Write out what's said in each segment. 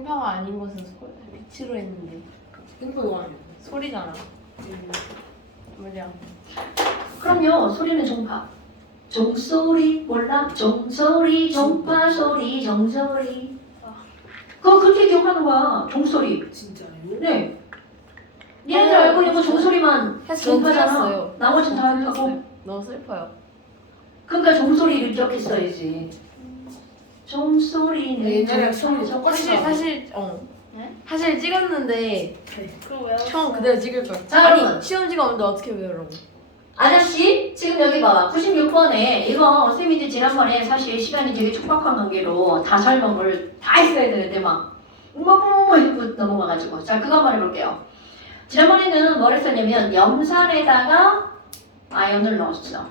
음파가 아닌 것은 빛으로 했는데 음표가 아니야. 소리잖아. 뭐냐? 그럼요. 소리는 종파. 종소리 몰라? 종소리, 종파 소리, 종소리. 그거 그렇게 기억하는 거야. 종소리. 진짜요? 네. 얘네들 알고 있는 거 종소리만 종파잖아. 틀렸어요. 나머지는 다 합하고. 너무 슬퍼요. 그러니까 종소리를 기억했어야지. 종소리는 옛날에 처음에 똑같이 사실 찍었는데 그럼 왜? 처음 그대로 찍을 걸. 자, 아니 여러분. 시험지가 없는데 어떻게 외우라고? 아저씨 지금 여기 봐봐. 96번에 이거 쌤이 지난번에 사실 시간이 되게 촉박한 관계로 다 설명을 다 했어야 되는데 막 해고 넘어가가지고 자 그거 한번 해볼게요. 지난번에는 뭘 했었냐면 염산에다가 아연을 넣었어.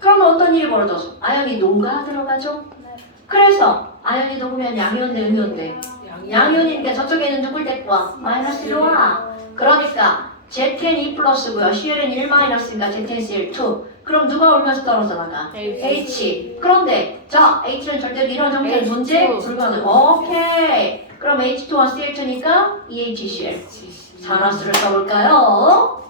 그러면 어떤 일이 벌어졌어? 아연이 녹아 들어가죠? 그래서 아연이 녹으면 양이온 대 음이온 대 양이온이니까 저쪽에는 누굴 데리고 와? 마이너스로 와. 그러니까 ZN2 플러스고요. CL은 1 마이너스니까 ZNCl2. 그럼 누가 오면서 떨어져 나가? H. 그런데 자 H는 절대로 이런 형태의 존재 H2. 불가능. 오케이. 그럼 H2와 CL2니까 EHCl. 산화수를 써볼까요?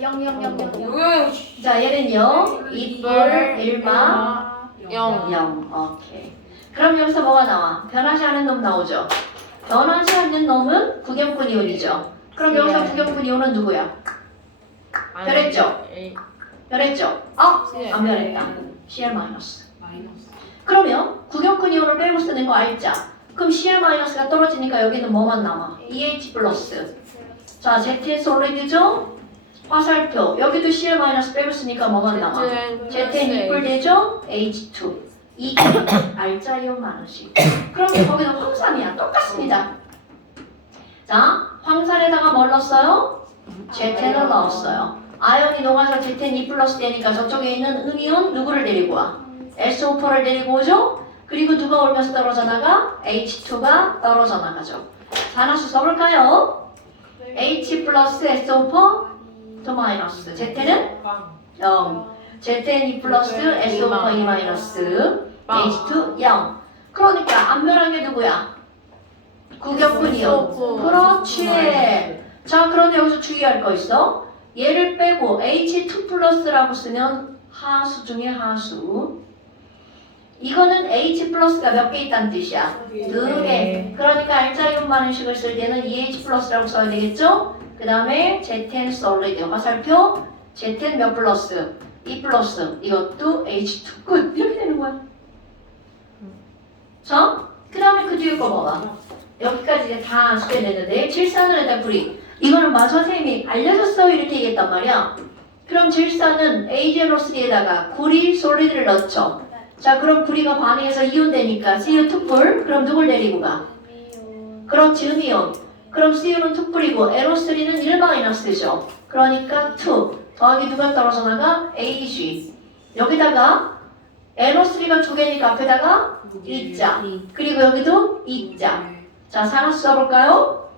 영영영영. 자 얘는요. 이뿔, 일마, 0. 0. 오케이. 그럼 여기서 뭐가 나와? 변하지 않은 놈 나오죠? 변하지 않는 놈은 구경꾼 이온이죠. 그럼 여기서 구경꾼 이온은 누구야? 변했죠? 변했죠? 안 변했다. Cl 마이너스. 마이너스. 그러면 구경꾼 이온을 빼고 쓰는 거 알자. 그럼 Cl 마이너스가 떨어지니까 여기는 뭐만 남아? EH 플러스. 자, ZN 솔리드죠? 화살표. 여기도 Cl 마이너스 빼고 쓰니까 뭐만 남아? ZN 이퀄 되죠? H2. 이 알자 이온 많으시. 그럼 거기는 황산이야. 똑같습니다. 자, 황산에다가 뭘 넣었어요? ZN을 넣었어요. 아연이 녹아서 ZN2 플러스 되니까 저쪽에 있는 음이온 누구를 데리고 와? SO4를 데리고 오죠? 그리고 누가 오면서 떨어져 나가? H2가 떨어져 나가죠. 산화수 써볼까요? H 플러스 SO4 더 마이너스. ZN은 빵. 0. ZN2 플러스 SO4 2 마이너스. H2 0. 그러니까 안 변한 게 누구야? 구경꾼이요. 그렇지. 자, 그런데 여기서 주의할 거 있어. 얘를 빼고 H2 플러스라고 쓰면 하수 중에 하수. 이거는 H 플러스가 몇 개 있다는 뜻이야? 2개. 그러니까 알자이온 반응식을 쓸 때는 EH 플러스라고 써야 되겠죠? 그 다음에 ZN 솔리드 화살표 ZN 몇 플러스? 2 플러스. 이것도 H2 끝. 이렇게 되는 거야. 자, 그 다음에 그 뒤에 거 봐봐. 여기까지 이제 다 숙제됐는데 7산을 풀이. 이거는 마저 선생님이 알려줬어 이렇게 얘기했단 말이야. 그럼 질산은 AgNO3에다가 구리 솔리드를 넣죠. 자, 그럼 구리가 반응해서 이온되니까 CU2풀. 그럼 누굴 데리고 가? 그렇지, 음이온. 그럼 CU는 2풀이고 NO3는 1-죠. 그러니까 2 더하기 누가 떨어져 나가? AG. 여기다가 NO3가 2개니까 앞에다가 2자. 그리고 여기도 2자. 자, 산화수 써볼까요?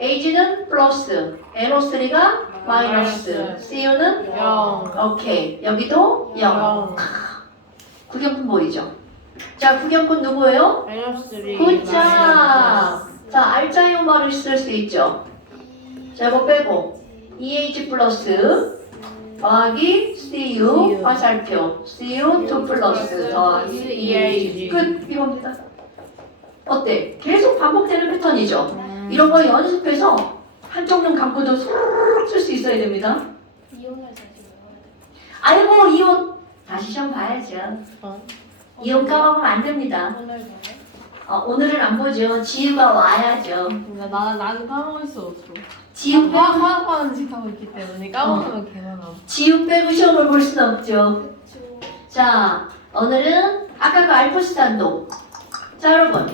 AG는 플러스, NO3가 마이너스, CU는 0. 오케이. 여기도 0. 구경꾼 보이죠? 자, 구경꾼 누구예요? 굿자. 자, 알자이온 말을 쓸 수 있죠. 자, 이거 빼고 EH 플러스 더하기 CU 화살표 CU2 플러스 더하기 EH 끝. 이겁니다. 어때? 계속 반복되는 패턴이죠. 이런 거 연습해서 한쪽 눈 감고도 소르륵 쓸 수 있어야 됩니다. 이용을 다시 아이고 이온 다시 시험 봐야죠. 이온 까먹으면 안 됩니다. 오늘 뭐래? 오늘은 안 보죠. 지우가 와야죠. 나는 까먹을 수 없어. 지우 빼고 화학하는 식 하고 있기 때문에 까먹으면 개나가. 지우 빼고 시험을 볼 수는 없죠. 그쵸. 자, 오늘은 아까 그 알프스단도. 자, 여러분,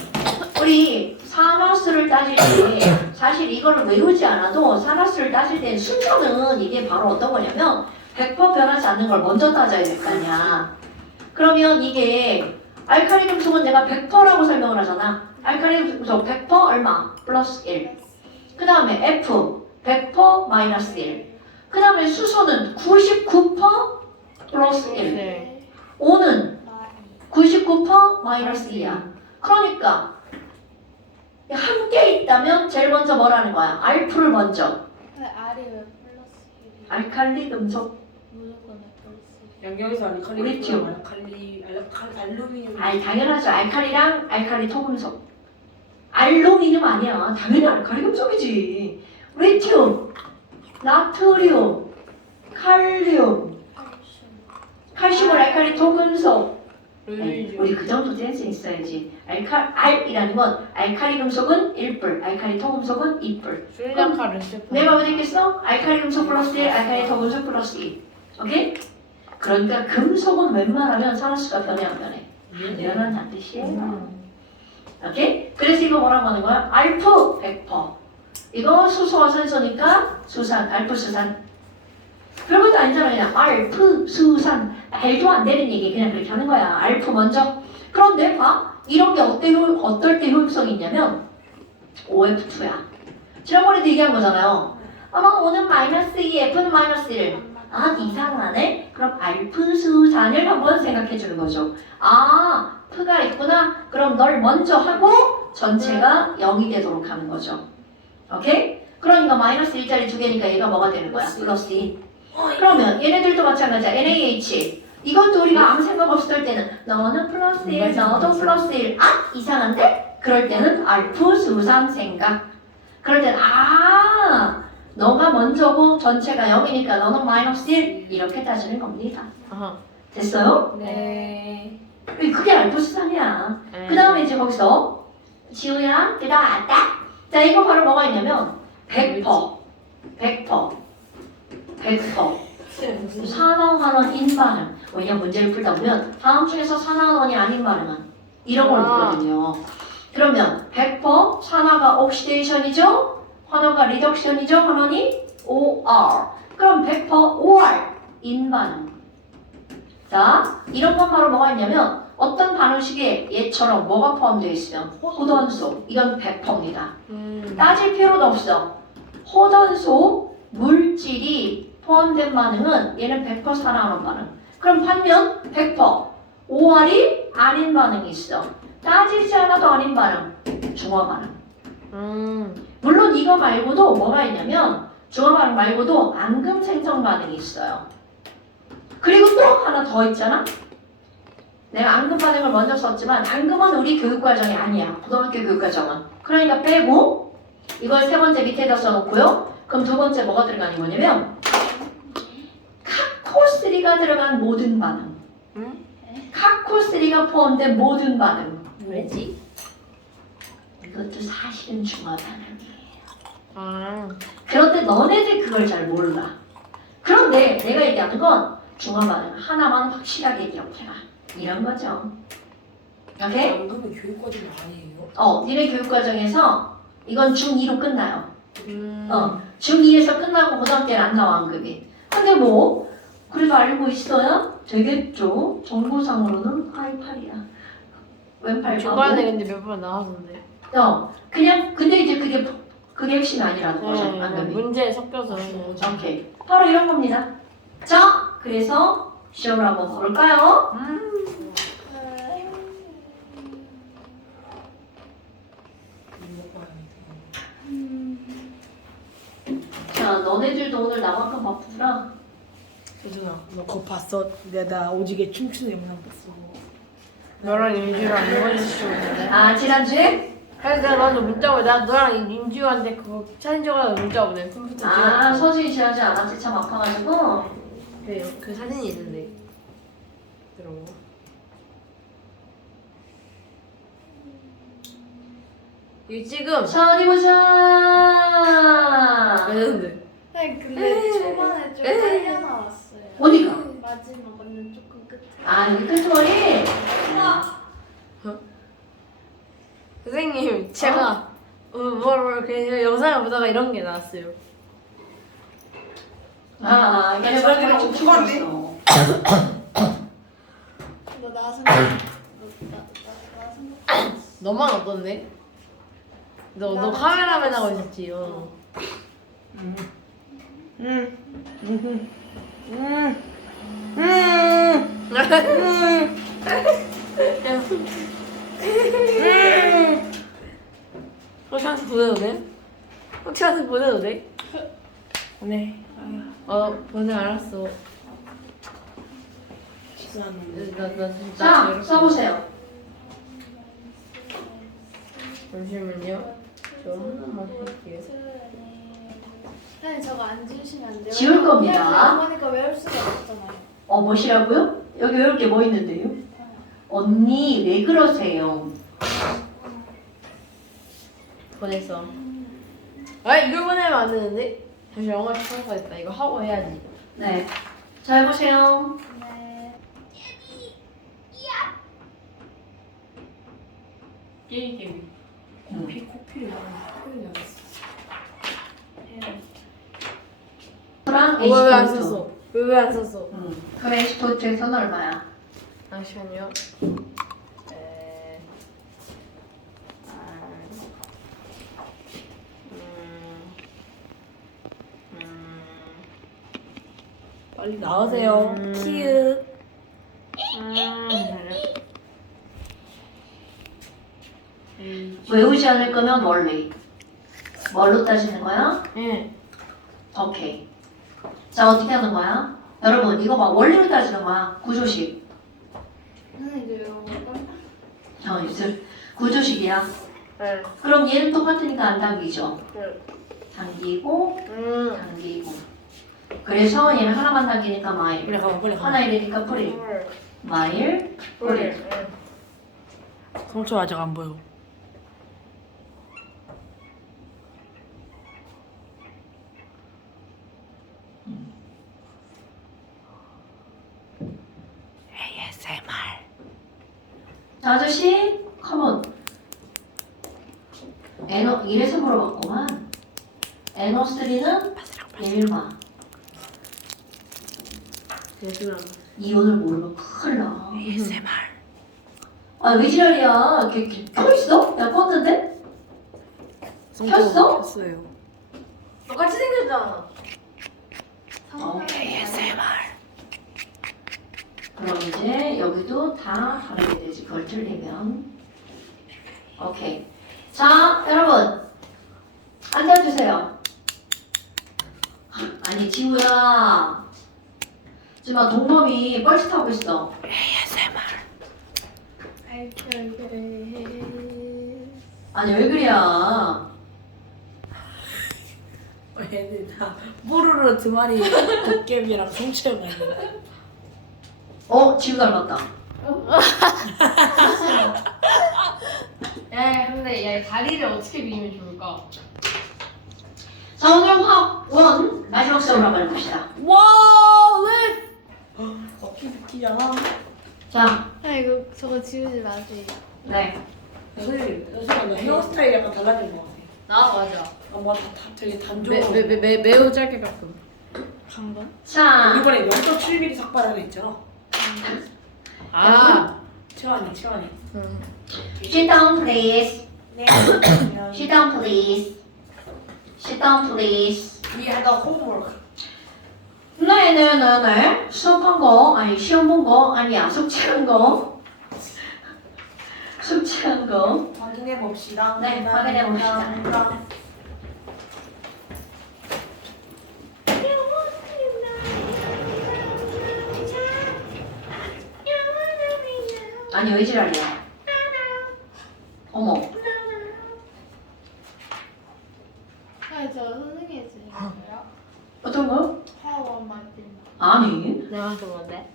우리 산화수를 따질 때 사실 이거를 외우지 않아도 산화수를 따질 때 순서는 이게 바로 어떤 거냐면 100% 변하지 않는 걸 먼저 따져야 될 거 아니야. 그러면 이게 알칼리 금속은 내가 100%라고 설명을 하잖아. 알칼리 금속 100% 얼마? 플러스 1. 그 다음에 F 100% 마이너스 1. 그 다음에 수소는 99% 플러스 1. 네. O는 99% 마이너스 2야. 그러니까 함께 있다면 제일 먼저 뭐라는 거야? 알프를 먼저. 근데 R이 왜 플러스 1이? 알칼리 금속. 무조건 플러스 1. 양경에서 알칼리 리튬. 알루미늄. 아니 당연하죠. 알칼리랑 알칼리 토금속. 알루미늄 아니야. 당연히 알칼리 금속이지. 리튬, 나트륨, 칼륨, 칼슘을 알칼리 토금속. 우리 그 정도 센스 있어야지. 알이라는 건 알칼리 금속은 1불, 알칼리 토금속은 2불. 술약화를 쓸 내가 어디 있겠어? 알칼리 금속 플러스 1, 알칼리 토금속 플러스 2. 오케이? 그러니까 금속은 웬만하면 산화수가 변해 안 변해? 변한다는 뜻이에요. 오케이? 그래서 이거 뭐라고 하는 거야? 알프 100%. 이거 수소와 산소니까 수산, 알프 수산. 별것도 아니잖아. 그냥 알프 수산. 말도 안 되는 얘기 그냥 그렇게 하는 거야. 알프 먼저. 그런데 봐. 이런 게 어떨 때 효용성이 있냐면 OF2야. 지난번에도 얘기한 거잖아요. 어머 O는 마이너스 2, F는 마이너스 1. 아 이상하네? 그럼 알프수산을 한번 생각해 주는 거죠. 아 F가 있구나? 그럼 널 먼저 하고 전체가 0이 되도록 하는 거죠. 오케이? 그러니까 마이너스 1짜리 두 개니까 얘가 뭐가 되는 거야? 플러스 2. 그러면 얘네들도 마찬가지야. NaH. 이것도 우리가 아무 생각 없을 때는 너는 플러스 1, 너도 플러스 1. 아 이상한데? 그럴 때는 알프수산 생각. 그럴 때는 너가 먼저고 전체가 0이니까 너는 마이너스 1 이렇게 따지는 겁니다. 아하. 됐어요? 네. 그게 알프수산이야. 그 다음에 이제 거기서 지우야 그다 왔다. 자 이거 바로 뭐가 있냐면 100% 산화환원 인반응. 왜냐면 문제를 풀다 보면 다음 중에서 산화환원이 아닌 반응은 이런 걸 보거든요. 그러면 100% 산화가 옥시데이션이죠. 환원과 리덕션이죠. 환원이 OR. 그럼 100% OR 인반응. 자, 이런 건 바로 뭐가 있냐면 어떤 반응식에 얘처럼 뭐가 포함되어 있으면 호던소. 이건 100%입니다. 따질 필요도 없어. 호던소 물질이 포함된 반응은 얘는 100% 산화하는 반응. 그럼 반면 100% OR이 아닌 반응이 있어. 따지지 않아도 아닌 반응. 중화 반응. 물론 이거 말고도 뭐가 있냐면 중화 반응 말고도 앙금 생성 반응이 있어요. 그리고 또 하나 더 있잖아. 내가 앙금 반응을 먼저 썼지만 앙금은 우리 교육과정이 아니야. 고등학교 교육과정은. 그러니까 빼고 이걸 세 번째 밑에다 써놓고요. 그럼 두 번째 뭐가 들어가는 거냐면 카코3가 들어간 모든 반응. 카코3가 포함된 모든 반응. 왜지? 이것도 사실은 중화 반응이에요. 아. 그런데 너네들 그걸 잘 몰라. 그런데 내가 얘기하는 건 중화 반응 하나만 확실하게 기억해라. 이런 거죠. 오케이? 방금은 교육과정이 아니에요? 니네 교육과정에서 이건 중2로 끝나요. 중2에서 끝나고 고등학교 때는 안 나와 앙금이. 근데 뭐 그래도 알고 있어야 되겠죠. 정보상으로는 하이팔이야. 왼팔 중간에 가고. 근데 몇 번 나왔는데. 그냥 근데 이제 그게 핵심이 아니라는 거죠. 네, 앙금이. 문제에 섞여서. 오케이. 바로 이런 겁니다. 자, 그래서 시험을 한번 볼까요? 자, 너네들도 오늘 나만큼 바쁘구나. 효준아, 너 그거 봤어? 나 오지게 춤추는 영상 봤어. 너랑 윤주랑 이번에 시켰는데. 아, 지난주에? 그래서 내가 너한테 문자 보내. 나 너랑 윤주한테 그거 사진 찍어서 문자 보내. 컴퓨터 아, 찍어. 서준이 지난주에 안 왔지? 참 아파가지고. 그래요. 그 사진이 있는데. 들어봐. 이거 지금. 자, 어디 보자. 왜는데? 아니 근데 초반에 좀 빨려 나왔어요. 어디가? 마지막은 조금 끝에. 아, 여기 끝머리? 선생님, 제가 그 영상을 보다가 이런 게 나왔어요. 걔네 지난주에 빨리 좀 어떡하지? 죽었어. 나 생각. 너만 어떤데? 너 카메라맨 하고 있었지. 혹시한테 보내도 돼? 혹시한테 보내도 돼? 네. 보내 알았어. 식사하는. 자, 써보세요. 잠시만요. 저 하나만 할게요. 선생님 저거 안 지우시면 안 돼요? 지울 겁니다. 어머니까 외울 수가 없잖아요. 뭐시라고요? 여기 외울 게 뭐 있는데요? 언니 왜 그러세요? 보냈어. 아 이걸 보내면 안 되는데? 잠시 영어 시간까지다. 이거 하고 해야지. 네. 자, 해보세요. 네. 게임. 코피를 말하는 랑 왜안 썼어? 왜 안 썼어? 그래, H2에서는 얼마야? 잠시만요. 빨리 나오세요. 키읔. 외우지 않을 거면 원래. 뭘로 따지는 거야? 예. 오케이. 자, 어떻게 하는 거야? 여러분, 이거 봐. 원리로 따지는 거야. 구조식. 선생님 이제 외운 걸걸? 이제 구조식이야. 네. 그럼 얘는 똑같으니까 안 당기죠. 네. 당기고, 당기고. 그래서 얘는 하나만 당기니까 마일. 빨리 가봐, 빨리 하나 가봐. 이래니까 프릴. 마일, 프릴. 성초 아직 안 보여. ASMR. 자, 아저씨, 컴온. 이래서 물어봤구만. NO3는 1마. 이온을 모르면 큰일 나. ASMR. 아, 왜 지랄이야? 켜있어? 야, 껐는데? 켰어? 켰어요. 똑같이 생겼잖아. ASMR. 그럼 이제 여기도 다 다르게 되지. 그걸 틀리면. 오케이. 자, 여러분. 앉아주세요. 아니, 지우야. 지금 동범이 뻘짓하고 있어. ASMR. 아니, 왜 그래야? 얘들 다 뽀로로 두 마리 도깨비랑 성체가 있는. 지우 닮았다. 야 근데 야 다리를 어떻게 밀면 좋을까? 자, 오늘 화학 1 마지막 수업으로 한번 해봅시다. 와, 왜? 어깨 비키잖아. 자, 아 이거 저거 지우지 마세요. 네. 선생님, 헤어스타일 약간 달라진 것 같아. 나 맞아. 뭔가 되게 단조로워. 매우 짧게 가끔. 간 건? 자, 이번에 0.7mm 삭발하는 애 있잖아. 아. 채환이. sit down please. 네. sit down please. sit down please. 이해하다 홈워크. 네. 수업한 거, 아니, 시험 본 거, 아니야, 숙제한 거. 숙제한 거. 확인해 봅시다. 네, 확인해 봅시다. 아니, 왜 지랄이야? 어머. 아 저 선생님 지우세요? 어떤 거? 화원 만든. 아니. 내가 하는 건데.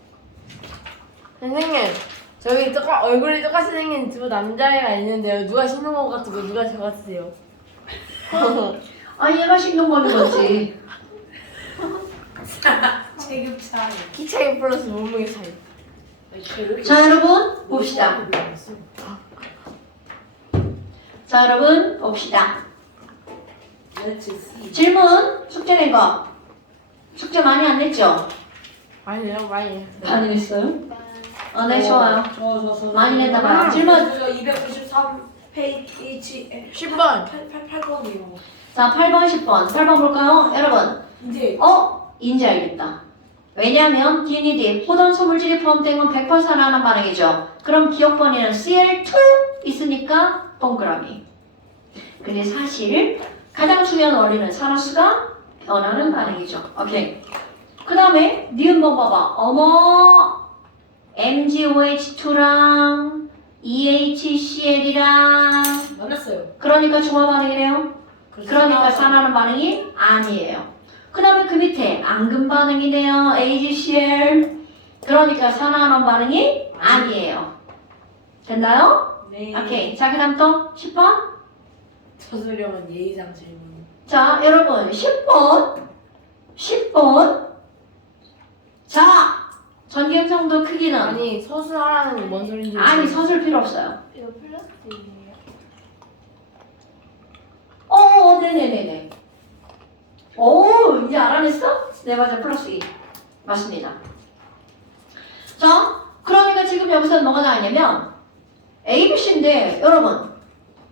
선생님, 저기 얼굴이 똑같이 생긴 두 남자애가 있는데요. 누가 신는 것 같고 누가 저 같으세요? 아, 얘가 신동거는 거지. 체급차. 키 차이 플러스 몸무게 차이. 자, 여러분, 봅시다. 자, 여러분, 봅시다. 질문, 숙제 낸 거. 숙제 많이 안 냈죠? 많이. 많이 냈어요? 네, 좋아요. 저. 많이 냈나 봐요. 질문. 293 페이지 10번. 8번이요. 자, 8번, 10번. 8번 볼까요? 여러분, 이제 인지 알겠다. 왜냐하면 DNAD 호던 소물질이 포함된 건 100% 산화하는 반응이죠. 그럼 기억 번호는 Cl2 있으니까 동그라미. 근데 사실 가장 중요한 원리는 산화수가 변하는 반응이죠. 오케이. 그 다음에 니은번 봐봐. 어머 MgOH2랑 EHCl이랑 만났어요. 그러니까 중화 반응이래요. 그래서 그러니까 산화수. 산화하는 반응이 아니에요. 그 다음에 그 밑에 앙금 반응이네요. AgCl. 그러니까 산화하는 반응이 아니에요. 됐나요? 네. 오케이. 자, 그 다음 또 10번. 서술형은 예의상 질문. 자, 여러분 10번. 10번. 자, 전기음성도 크기는 아니 서술하라는 게 뭔 소린지. 아니 서술 필요 없어요. 이거 플라스틱이에요? 네네네네. 오, 이제 알아냈어? 네, 맞아. 플러스 2. 맞습니다. 자, 그러니까 지금 여기서 뭐가 나왔냐면 ABC인데 여러분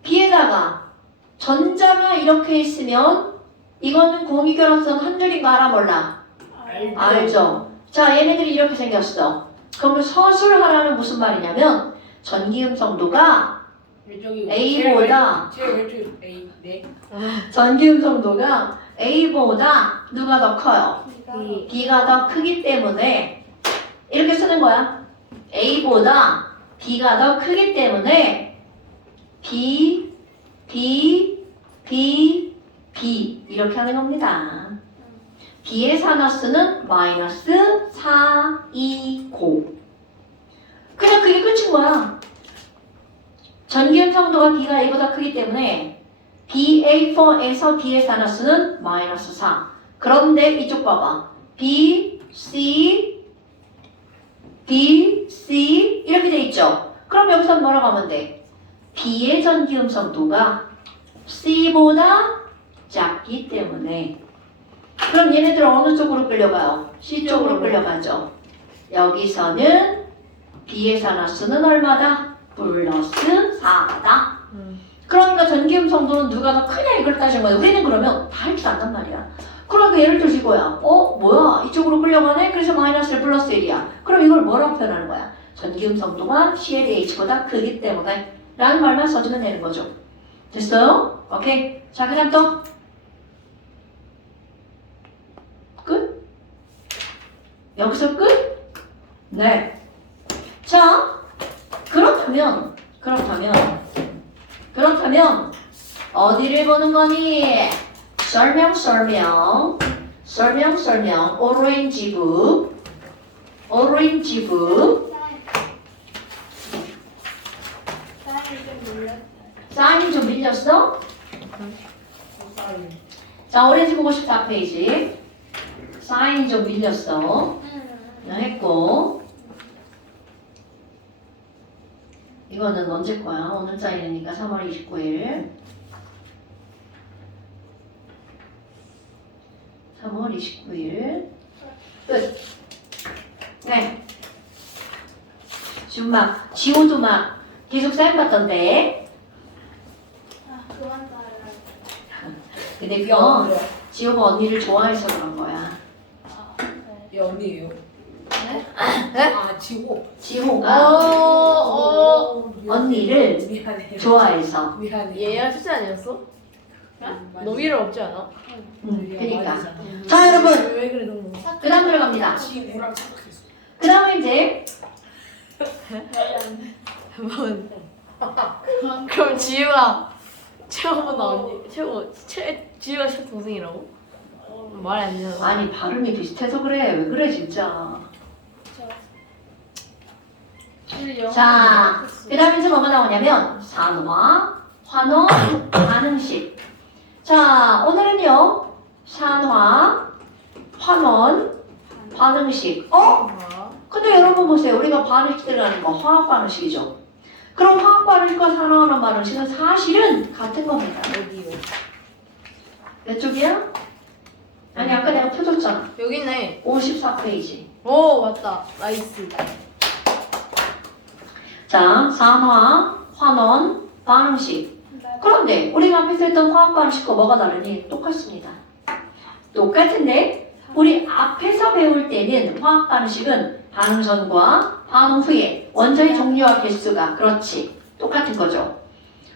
B에다가 전자가 이렇게 있으면 이거는 공유결합선 한 줄인가 알아 몰라? 알죠? 자, 얘네들이 이렇게 생겼어. 그러면 서술하라는 무슨 말이냐면 전기음성도가 왼쪽이 A보다 제일 왼쪽 A. 네. 전기음성도가 A보다 누가 더 커요? 이거 B가 더 크기 때문에 이렇게 쓰는 거야. A보다 B가 더 크기 때문에 B, B, B, B 이렇게 하는 겁니다. B의 산화수는 마이너스 4, 2, 9. 그냥 그게 끝인 거야. 전기음성도가 B가 A보다 크기 때문에 BA4에서 B의 산화수는 마이너스 4. 그런데 이쪽 봐봐. B, C, B, C 이렇게 돼 있죠. 그럼 여기서 뭐라고 하면 돼? B의 전기음성도가 C보다 작기 때문에 그럼 얘네들 어느 쪽으로 끌려가요? C 쪽으로 끌려가죠. 여기서는 B의 산화수는 얼마다? 플러스 4다. 그러니까 전기음성도는 누가 더 크냐 이걸 따진 거예요. 우리는 그러면 다 할 줄 안단 말이야. 그러니까 예를 들어서 이거야. 뭐야? 이쪽으로 끌려가네? 그래서 마이너스 1 플러스 1이야. 그럼 이걸 뭐라고 표현하는 거야? 전기음성도가 CLH보다 크기 때문에 라는 말만 써주면 되는 거죠. 됐어요? 오케이. 자, 그 다음 또. 끝? 여기서 끝? 네. 자, 그렇다면 어디를 보는 거니? 설명 오렌지북 사람이 좀 놀랐어요. 사인이 좀 밀렸어? 자, 오렌지북 54페이지 사인이 좀 밀렸어. 했고 이거는 언제 거야? 오늘 짜이니까 3월 29일 3월 29일 끝. 네. 지금 막 지호도 막 계속 사인 받던데 아, 그만 따라. 근데 그건 지호가 언니를 좋아해서 그런 거야. 아, 네. 얘 언니예요. 네? 아 지호. 지호가 언니를 미안해요. 좋아해서 미안해. 얘야 출제 아니었어? 너 위를 없지 않아? 그러니까 자 여러분 왜 그래 너무. 그 다음 들어갑니다. 지호랑 착각했어. 그 다음에 이제 뭔? 그럼 지우가 최고보다 언니 지우가 최 동생이라고? 말이 안 되잖아. 아니 발음이 비슷해서 그래. 왜 그래 진짜. 자, 그 다음에 이제 뭐가 나오냐면 산화, 환원, 반응식. 자, 오늘은요 산화, 환원, 반응식. 근데 여러분 보세요. 우리가 반응식 들어가는 거 화학 반응식이죠. 그럼 화학 반응식과 산화하는 반응식은 사실은 같은 겁니다. 여기요. 몇 쪽이야? 아니 아까 내가 펴줬잖아. 여기 있네. 54페이지. 오 맞다. 나이스. 자, 산화, 환원, 반응식. 그런데 우리가 앞에서 했던 화학 반응식과 뭐가 다르니? 똑같습니다. 똑같은데 우리 앞에서 배울 때는 화학 반응식은 반응 전과 반응 후에 원자의 종류와 개수가 그렇지 똑같은 거죠.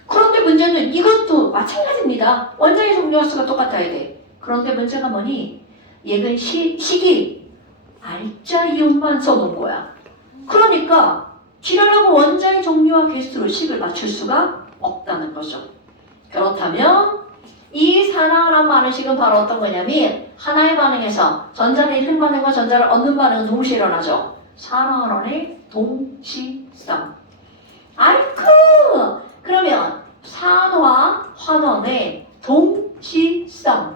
그런데 문제는 이것도 마찬가지입니다. 원자의 종류와 수가 똑같아야 돼. 그런데 문제가 뭐니? 얘는 식이 알짜 이온만 써놓은 거야. 그러니까 지랄하고 원자의 종류와 개수로 식을 맞출 수가 없다는 거죠. 그렇다면 이 산화란 반응식은 바로 어떤 거냐면 하나의 반응에서 전자를 잃는 반응과 전자를 얻는 반응은 동시에 일어나죠. 산화론의 동시성. 아이쿠! 그러면 산화, 환원의 동시성.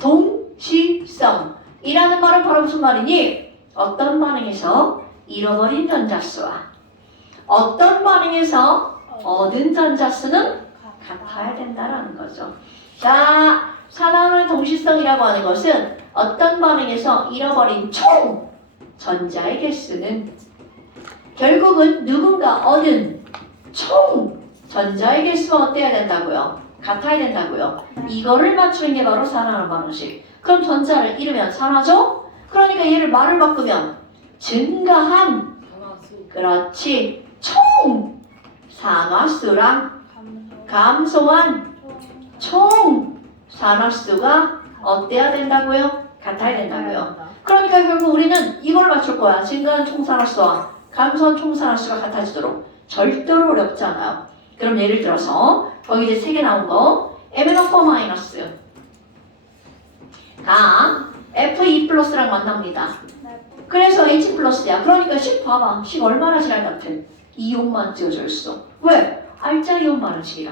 동시성이라는 말은 바로 무슨 말이니? 어떤 반응에서 잃어버린 전자수와 어떤 반응에서 얻은 전자수는 같아야 된다는 거죠. 자, 산화의 동시성이라고 하는 것은 어떤 반응에서 잃어버린 총 전자의 개수는 결국은 누군가 얻은 총 전자의 개수가 어때야 된다고요? 같아야 된다고요. 이거를 맞추는 게 바로 산화하는 방식. 그럼 전자를 잃으면 산화죠? 그러니까 얘를 말을 바꾸면 증가한 그렇지 총 산화수랑 감소한 총 산화수가 어때야 된다고요? 같아야 된다고요. 그러니까 결국 우리는 이걸 맞출 거야. 증가한 총 산화수와 감소한 총 산화수가 같아지도록. 절대로 어렵지 않아요. 그럼 예를 들어서 거기 이제 3개 나온 거 MnO4 마이너스 가 Fe 플러스랑 만납니다. 그래서 H 플러스야. 그러니까 식 봐봐. 식 얼마나 지랄 같은 이온만 띄워져 있어. 왜? 알짜 이온 반응식이라.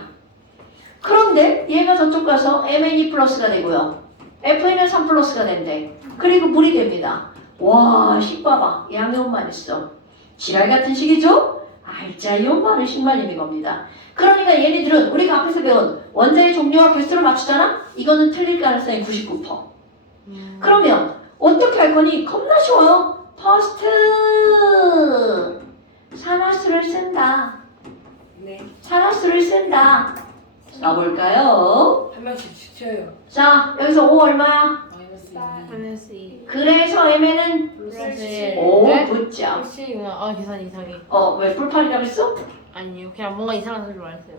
그런데 얘가 저쪽 가서 Mn2 플러스가 되고요. Fn은 3 플러스가 된대. 그리고 물이 됩니다. 와, 식 봐봐. 양이온만 있어. 지랄 같은 식이죠? 알짜 이온 반응식만 있는 겁니다. 그러니까 얘네들은 우리가 앞에서 배운 원자의 종류와 개수를 맞추잖아? 이거는 틀릴 가능성이 99%. 그러면 어떻게 할 거니? 겁나 쉬워요. 퍼스트 산화수를 쓴다. 네. 산화수를 쓴다. 써볼까요? 한 명씩 지켜요. 자, 여기서 5 얼마야? 마이너스 2. -2 그래서 M에는 플러스 5 1 붙자. 혹시구나. 아 계산 이상해. 왜 뿔팔이라고 했어? 아니요 그냥 뭔가 이상한 소리 말했어요.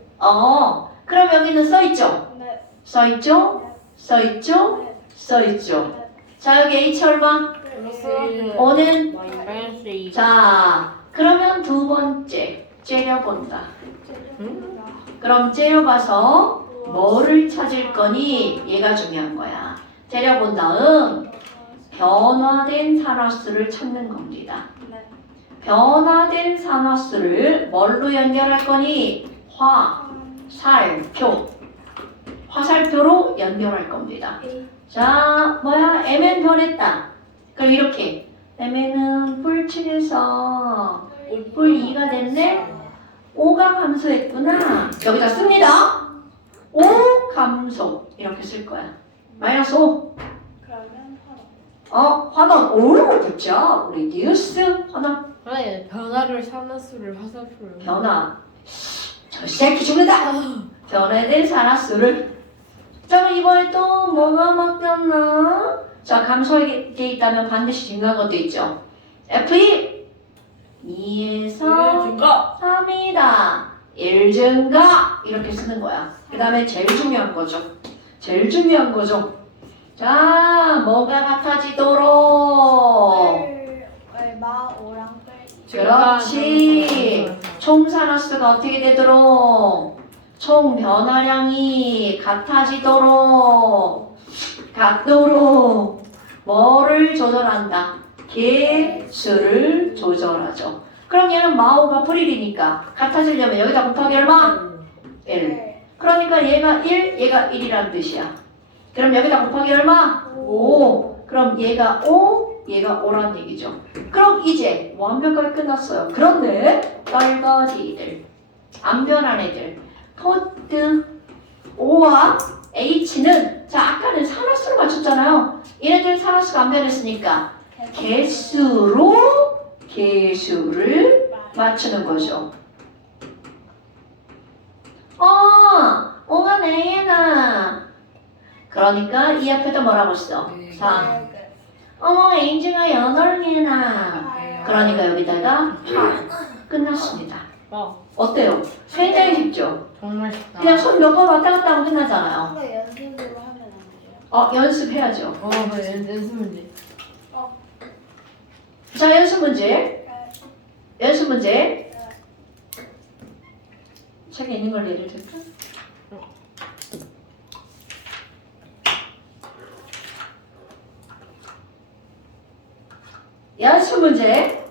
그럼 여기는 써있죠? 네. 써있죠? 써있죠? 써있죠? 자, 여기 H 얼마? 플러스 5는? 마이너스 2. 자, 그러면 두 번째 째려본다. 응? 그럼 째려봐서 뭐를 찾을 거니? 얘가 중요한 거야. 째려본 다음 변화된 산화수를 찾는 겁니다. 네. 변화된 산화수를 뭘로 연결할 거니? 화살표. 화살표로 연결할 겁니다. 자, 뭐야? Mn 변했다. 그럼 이렇게 Mn은 뿔7에서 뿔 2가 됐네? 5가 감소했구나. 여기다 씁니다. 5 감소. 이렇게 쓸 거야. 마이너스 5. 그러면 하나. 환원. 오, 좋죠. 리듀스 환원. 아니 변화를 산화수를 화살표를. 변화. 저 새끼 죽는다. 변화된 산화수를. 자, 이번에 또 뭐가 바뀌었나? 자, 감소하게 돼 있다면 반드시 증가한 것도 있죠. F2 2에서 증가. 3이다. 1 증가. 이렇게 쓰는 거야. 그 다음에 제일 중요한 거죠. 제일 중요한 거죠. 자, 뭐가 같아지도록. 얼마 오랑 뺄. 그렇지. 총 산화수가 어떻게 되도록. 총 변화량이 같아지도록. 같도록. 뭐를 조절한다? 개수를 조절하죠. 그럼 얘는 마오가 풀1이니까 같아지려면 여기다 곱하기 얼마? 1. 그러니까 얘가 1, 얘가 1이란 뜻이야. 그럼 여기다 곱하기 얼마? 5. 그럼 얘가 5, 얘가 5란 얘기죠. 그럼 이제 완벽하게 끝났어요. 그런데 떨거지들, 안 변한 애들, 포트 5와 H는 자 아까는 산화수를 맞췄잖아요. 얘네들 산화수가 안 변했으니까 개수를 맞추는 거죠. 5가 4개나. 그러니까 이 앞에다 뭐라고 써? 4. 어머 인증아 8개나. 그러니까 여기다가 끝났습니다. 어때요? 굉장히 쉽죠? 정말 쉽다. 그냥 손 몇 번 왔다 갔다 하면 끝나잖아요. 이거 연습으로 하면 안 돼요? 연습해야죠. 그래 연습 문제. 자, 연습 문제. 네. 연습 문제. 책에 있는 걸 예를 들까? 연습 문제.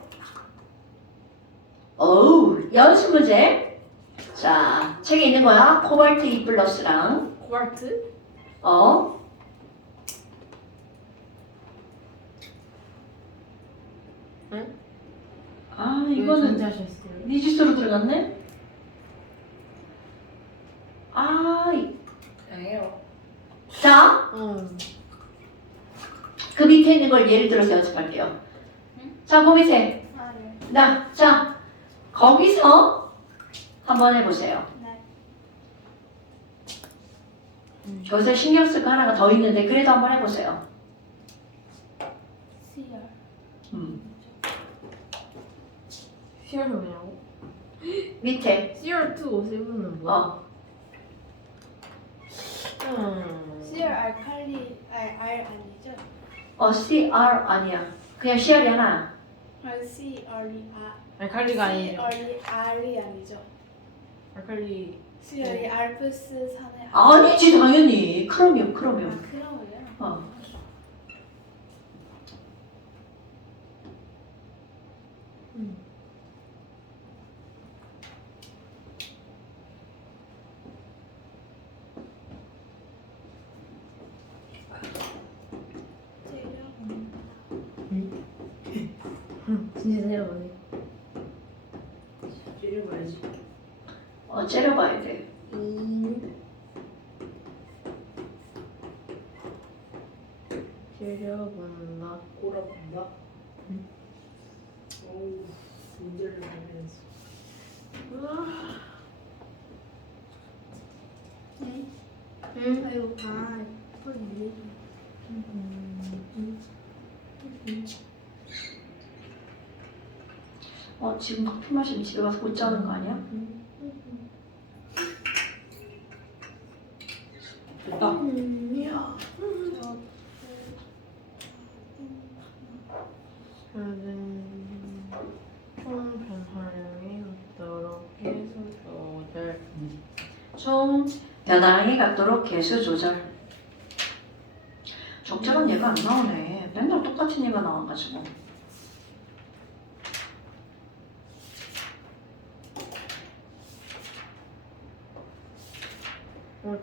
연습 문제. 자, 책에 있는 거야. 코발트 2 플러스랑 코발트? 응? 이거는 존재하셨어요. 니지스로 들어갔네? 아니에요. 자, 그 밑에 있는 걸 예를 들어서 연습할게요. 자, 그 밑에. 아, 네. 자, 거기서 한번 해보세요. 네. 여기서 신경 쓸 거 하나가 더 있는데 그래도 한번 해보세요. CR. CR 뭐냐고? 밑에. CR2 7은 뭐야? CR 알칼리 R 아니죠? CR 아니야. 그냥 CR이 하나. CR이 알칼리가 아니에요. CR이 R이 아니죠? 알칼리. CR이 R 플러스 3의 아니지 당연히. 크로미움. 그러면요? 진짜 세요. 찌르봐야지. 째려봐야 돼. 째려본다. 꼬라본다. 어우, 문제를 내면서. 아이고 폴리 지금 커피 마시면 집에 가서 못 자는 거 아니야? 됐다. 총 변화량이 없도록 계수 조절. 총 변화량이 같도록 개수 조절. 적절한 얘가 안 나오네. 맨날 똑같은 얘가 나와가지고.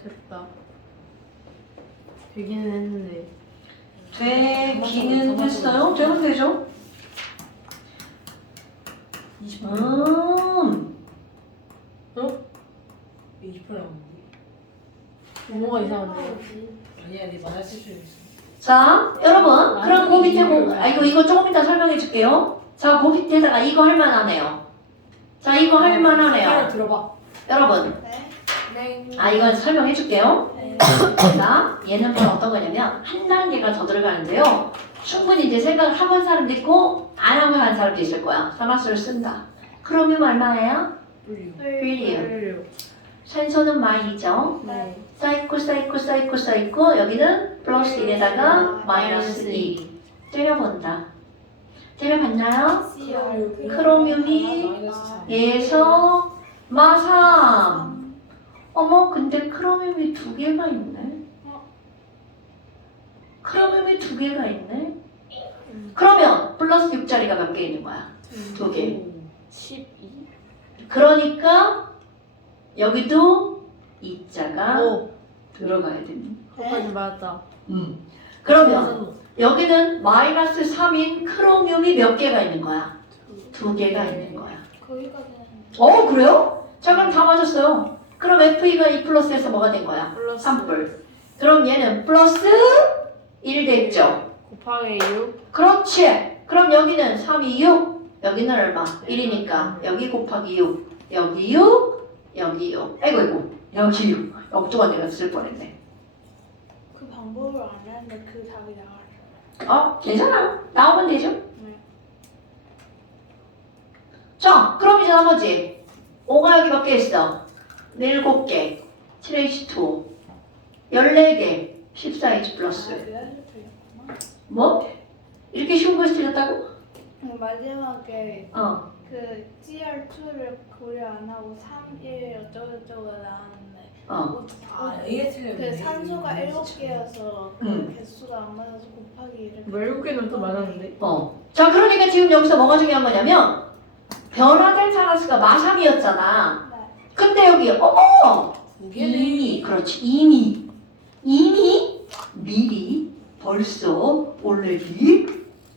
됐다. 되기는 했는데. 되기는 했어요? 되면 되죠? 20% 20% 남았는데. 뭐가 이상한데? 아니야, 네 말했을 수 있어. 자, 여러분, 그럼 그 밑에 이거 조금 이따 설명해 줄게요. 자, 그 밑에다가 이거 할 만하네요. 자, 이거 할 만하네요. 들어봐. 여러분, 네. 이건 설명해 줄게요. 네. 자, 얘는 바로 어떤 거냐면 한 단계가 더 들어가는데요. 충분히 이제 생각을 해본 사람도 있고 안 하고 한 사람도 있을 거야. 산화수를 쓴다. 크로뮴 얼마예요? 퀼리움. 산소는 마이죠. 네. 쌓이고 여기는 플러스 1에다가 마이너스 2. 때려본다. 때려봤나요? CR 크로뮴이 얘에서 마3. 어머, 근데 크로뮴이 2개가 있네. 크로뮴이 2개가 있네. 그러면 플러스 6자리가 몇 개 있는 거야? 2개. 12? 그러니까 여기도 2자가 오. 들어가야 됩니다. 그거까지 맞았다. 그러면 여기는 마이너스 3인 크로뮴이 몇 개가 있는 거야? 2개가 있는 거야. 거기까지는 그래요? 자, 그럼 다 맞았어요. 그럼 FE가 2 플러스에서 뭐가 된 거야? 플러스 3뿔. 그럼 얘는 플러스 1 됐죠? 곱하기 6. 그렇지. 그럼 여기는 3이 6. 여기는 얼마? 1이니까 여기 곱하기 6. 여기 6. 여기 6. 아이고. 여기 6. 엉뚱한 데가 쓸 뻔했네. 그 방법을 안 했는데 그 답이 나왔어요. 괜찮아요. 나오면 되죠. 자, 그럼 이제 나머지 5가 여기 몇 개 있어? 7개, 7H2, 14개, 14H 플러스. 뭐? 이렇게 쉬운 거에서 틀렸다고? 마지막에 어. 그 GR2를 고려 안 하고 3, 1 어쩌고저쩌고 나왔는데 이게 틀렸네. 그 산소가 7개여서 음. 그 개수가 안 맞아서 곱하기 이렇게 7개는 또 많았는데. 자, 그러니까 지금 여기서 뭐가 중요한 거냐면 변화된 산화수가 마삼이었잖아. 네. 근데 여기 이미 그렇지 이미 미리 벌써 already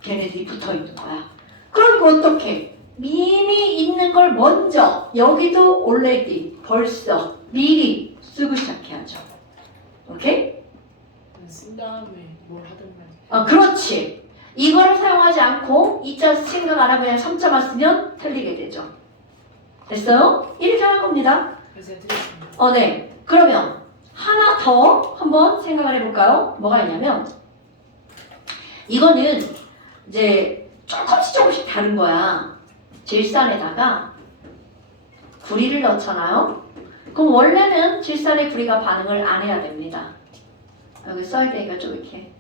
걔네들이 붙어 있는 거야. 그러니까 어떻게 이미 있는 걸 먼저 여기도 already 벌써 미리 쓰고 시작해야죠. 오케이? 쓴 다음에 뭘 하든 그렇지. 이거를 사용하지 않고 이자 생각 안 하고 그냥 3자만 쓰면 틀리게 되죠. 됐어요? 이렇게 하는 겁니다. 그래서 드렸습니다. 네. 그러면 하나 더 한번 생각을 해볼까요? 뭐가 있냐면 이거는 이제 조금씩 다른 거야. 질산에다가 구리를 넣잖아요. 그럼 원래는 질산에 구리가 반응을 안 해야 됩니다. 여기 써야 되니까 좀 이렇게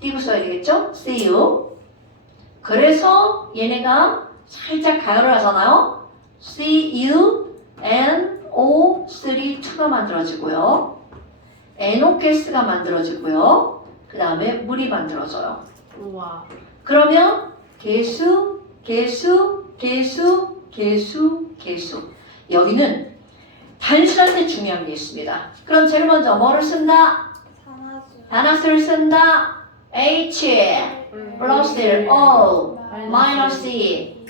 띄고 써야 되겠죠? CU. 그래서 얘네가 살짝 가열을 하잖아요. CuNO3 2가 만들어지고요. NO 가스가 만들어지고요. 그 다음에 물이 만들어져요. 우와. 그러면 개수. 여기는 단순한데 중요한 게 있습니다. 그럼 제일 먼저 뭐를 쓴다? 산화수 단화수를 쓴다. H 플러스 O 마이너스 E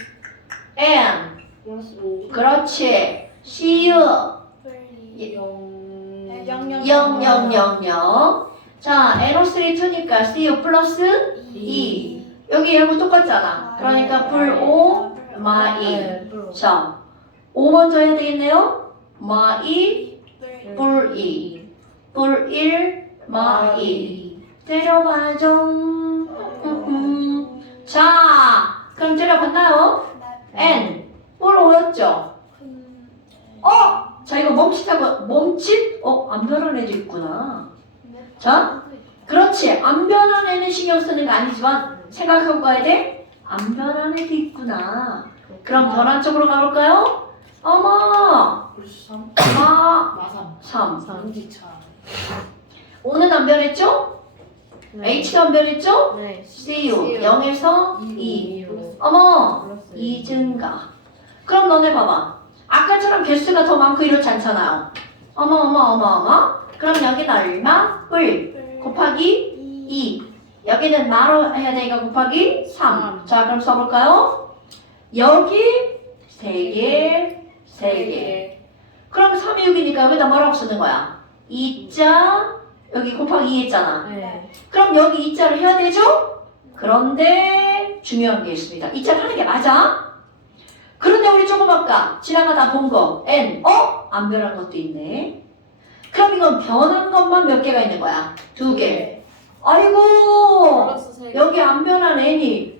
N 플러스 5. 그렇지. CU 0000 자 NO3 2니까 CU 플러스 E 여기 얘하고 똑같잖아. 그러니까 불 O 마이 자 5 먼저 해야 되겠네요. 마이 불 2 불 1 마이 때려봐죠. 자 그럼 때려봤나요? N 불 5였죠. 자 이거 멈칫? 안 변한 애도 있구나. 자, 그렇지. 안 변한 애는 신경 쓰는 거 아니지만 생각하고 가야 돼. 안 변한 애도 있구나. 그럼 변한 쪽으로 가볼까요? 어머, 플러스 3. 마, 마삼. 3. 전기차. 5는 안 변했죠? H가 안 변했죠? 네. CU 0에서 2. 플러스 어머, 플러스 2 증가. 그럼 너네 봐봐. 아까처럼 개수가 더 많고 이렇지 않잖아요. 어머. 그럼 여기는 얼마? 뿔. 곱하기 2. 여기는 마로 해야 되니까 곱하기 3. 자, 그럼 써볼까요? 여기 3개. 그럼 3이 6이니까 여기다 뭐라고 쓰는 거야? 2자, 여기 곱하기 2 했잖아. 네. 그럼 여기 2자를 해야 되죠? 그런데 중요한 게 있습니다. 2자를 하는 게 맞아? 그런데 우리 조금 아까 지나가다 본 거 N, 안 변한 것도 있네. 그럼 이건 변한 것만 몇 개가 있는 거야? 2개. 아이고, 플러스 3. 여기 안 변한 N이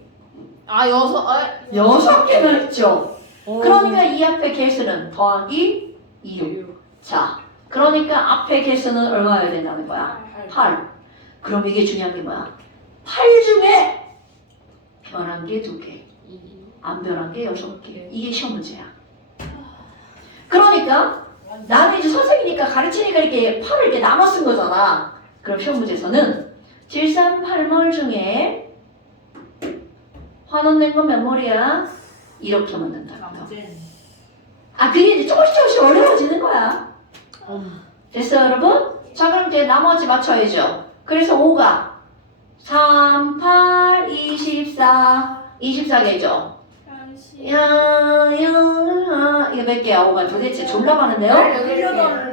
6. 6개나 있죠. 그러니까 이 앞에 개수는 더하기 2. 자, 그러니까 앞에 개수는 얼마여야 된다는 거야? 8. 그럼 이게 중요한 게 뭐야? 8 중에 변한 게 2개, 안 변한 게 6개. 이게 시험 문제야. 그러니까 나는 이제 선생이니까 가르치니까 이렇게 8을 이렇게 나눠 쓴 거잖아. 그럼 시험 문제에서는 738몰 중에 환원 낸 건 몇 몰이야? 이렇게 만든다. 그게 이제 조금씩 어려워지는 거야. 됐어요, 여러분? 자, 그럼 이제 나머지 맞춰야죠. 그래서 5가 3, 8, 24, 24개죠. 이거 몇 개야? 5가 도대체 졸라 많은데요?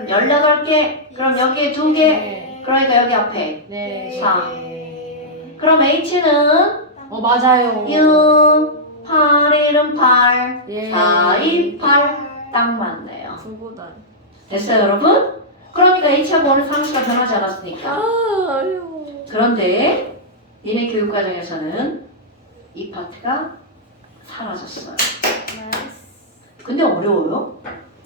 18개. 그럼 여기에 2개. 그러니까 여기 앞에 네. 4. 그럼 H는 맞아요. 6, 8, 1은 8, 예. 4, 2, 8. 딱 맞네요. 두보다. 됐어요, 여러분? 그러니까 H하고 O는 상수가 변하지 않았으니까. 어려워. 그런데 니네 교육과정에서는 이 파트가 사라졌어요. 네. 근데 어려워요?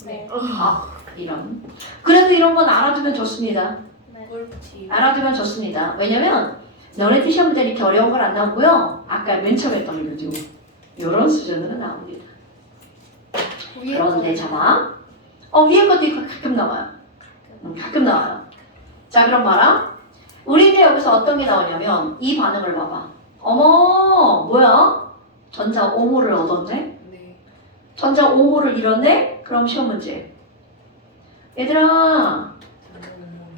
네. 아, 이런. 그래도 이런 건 알아두면 좋습니다. 네. 꿀팁. 알아두면 좋습니다. 왜냐면 너네 시험 문제 이렇게 어려운 걸 안 나오고요. 아까 맨 처음에 했던 거죠. 이런 수준으로 나옵니다. 그런데 잠깐. 위에 것도 이거 가끔 나와요. 가끔 나와요. 자, 그럼 봐라. 우리 이제 여기서 어떤 게 나오냐면 이 반응을 봐봐. 어머, 뭐야? 전자 5몰을 얻었네? 네. 전자 5몰을 잃었네? 그럼 시험 문제. 얘들아,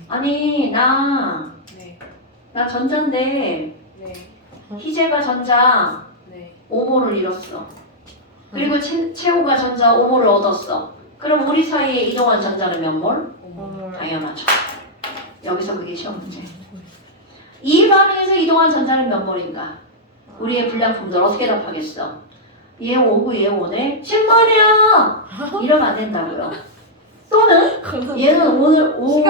아니 나 전자인데 네. 희재가 전자 네. 5몰을 잃었어. 그리고 채호가 전자 5몰을 얻었어. 그럼 우리 사이에 이동한 전자는 몇 몰? 당연하죠. 여기서 그게 시험 문제. 이 반응에서 이동한 전자는 몇 몰인가? 우리의 불량품들 어떻게 답하겠어? 얘 5고 얘 5네? 10몰이야! 이러면 안 된다고요. 또는 얘는 오늘 5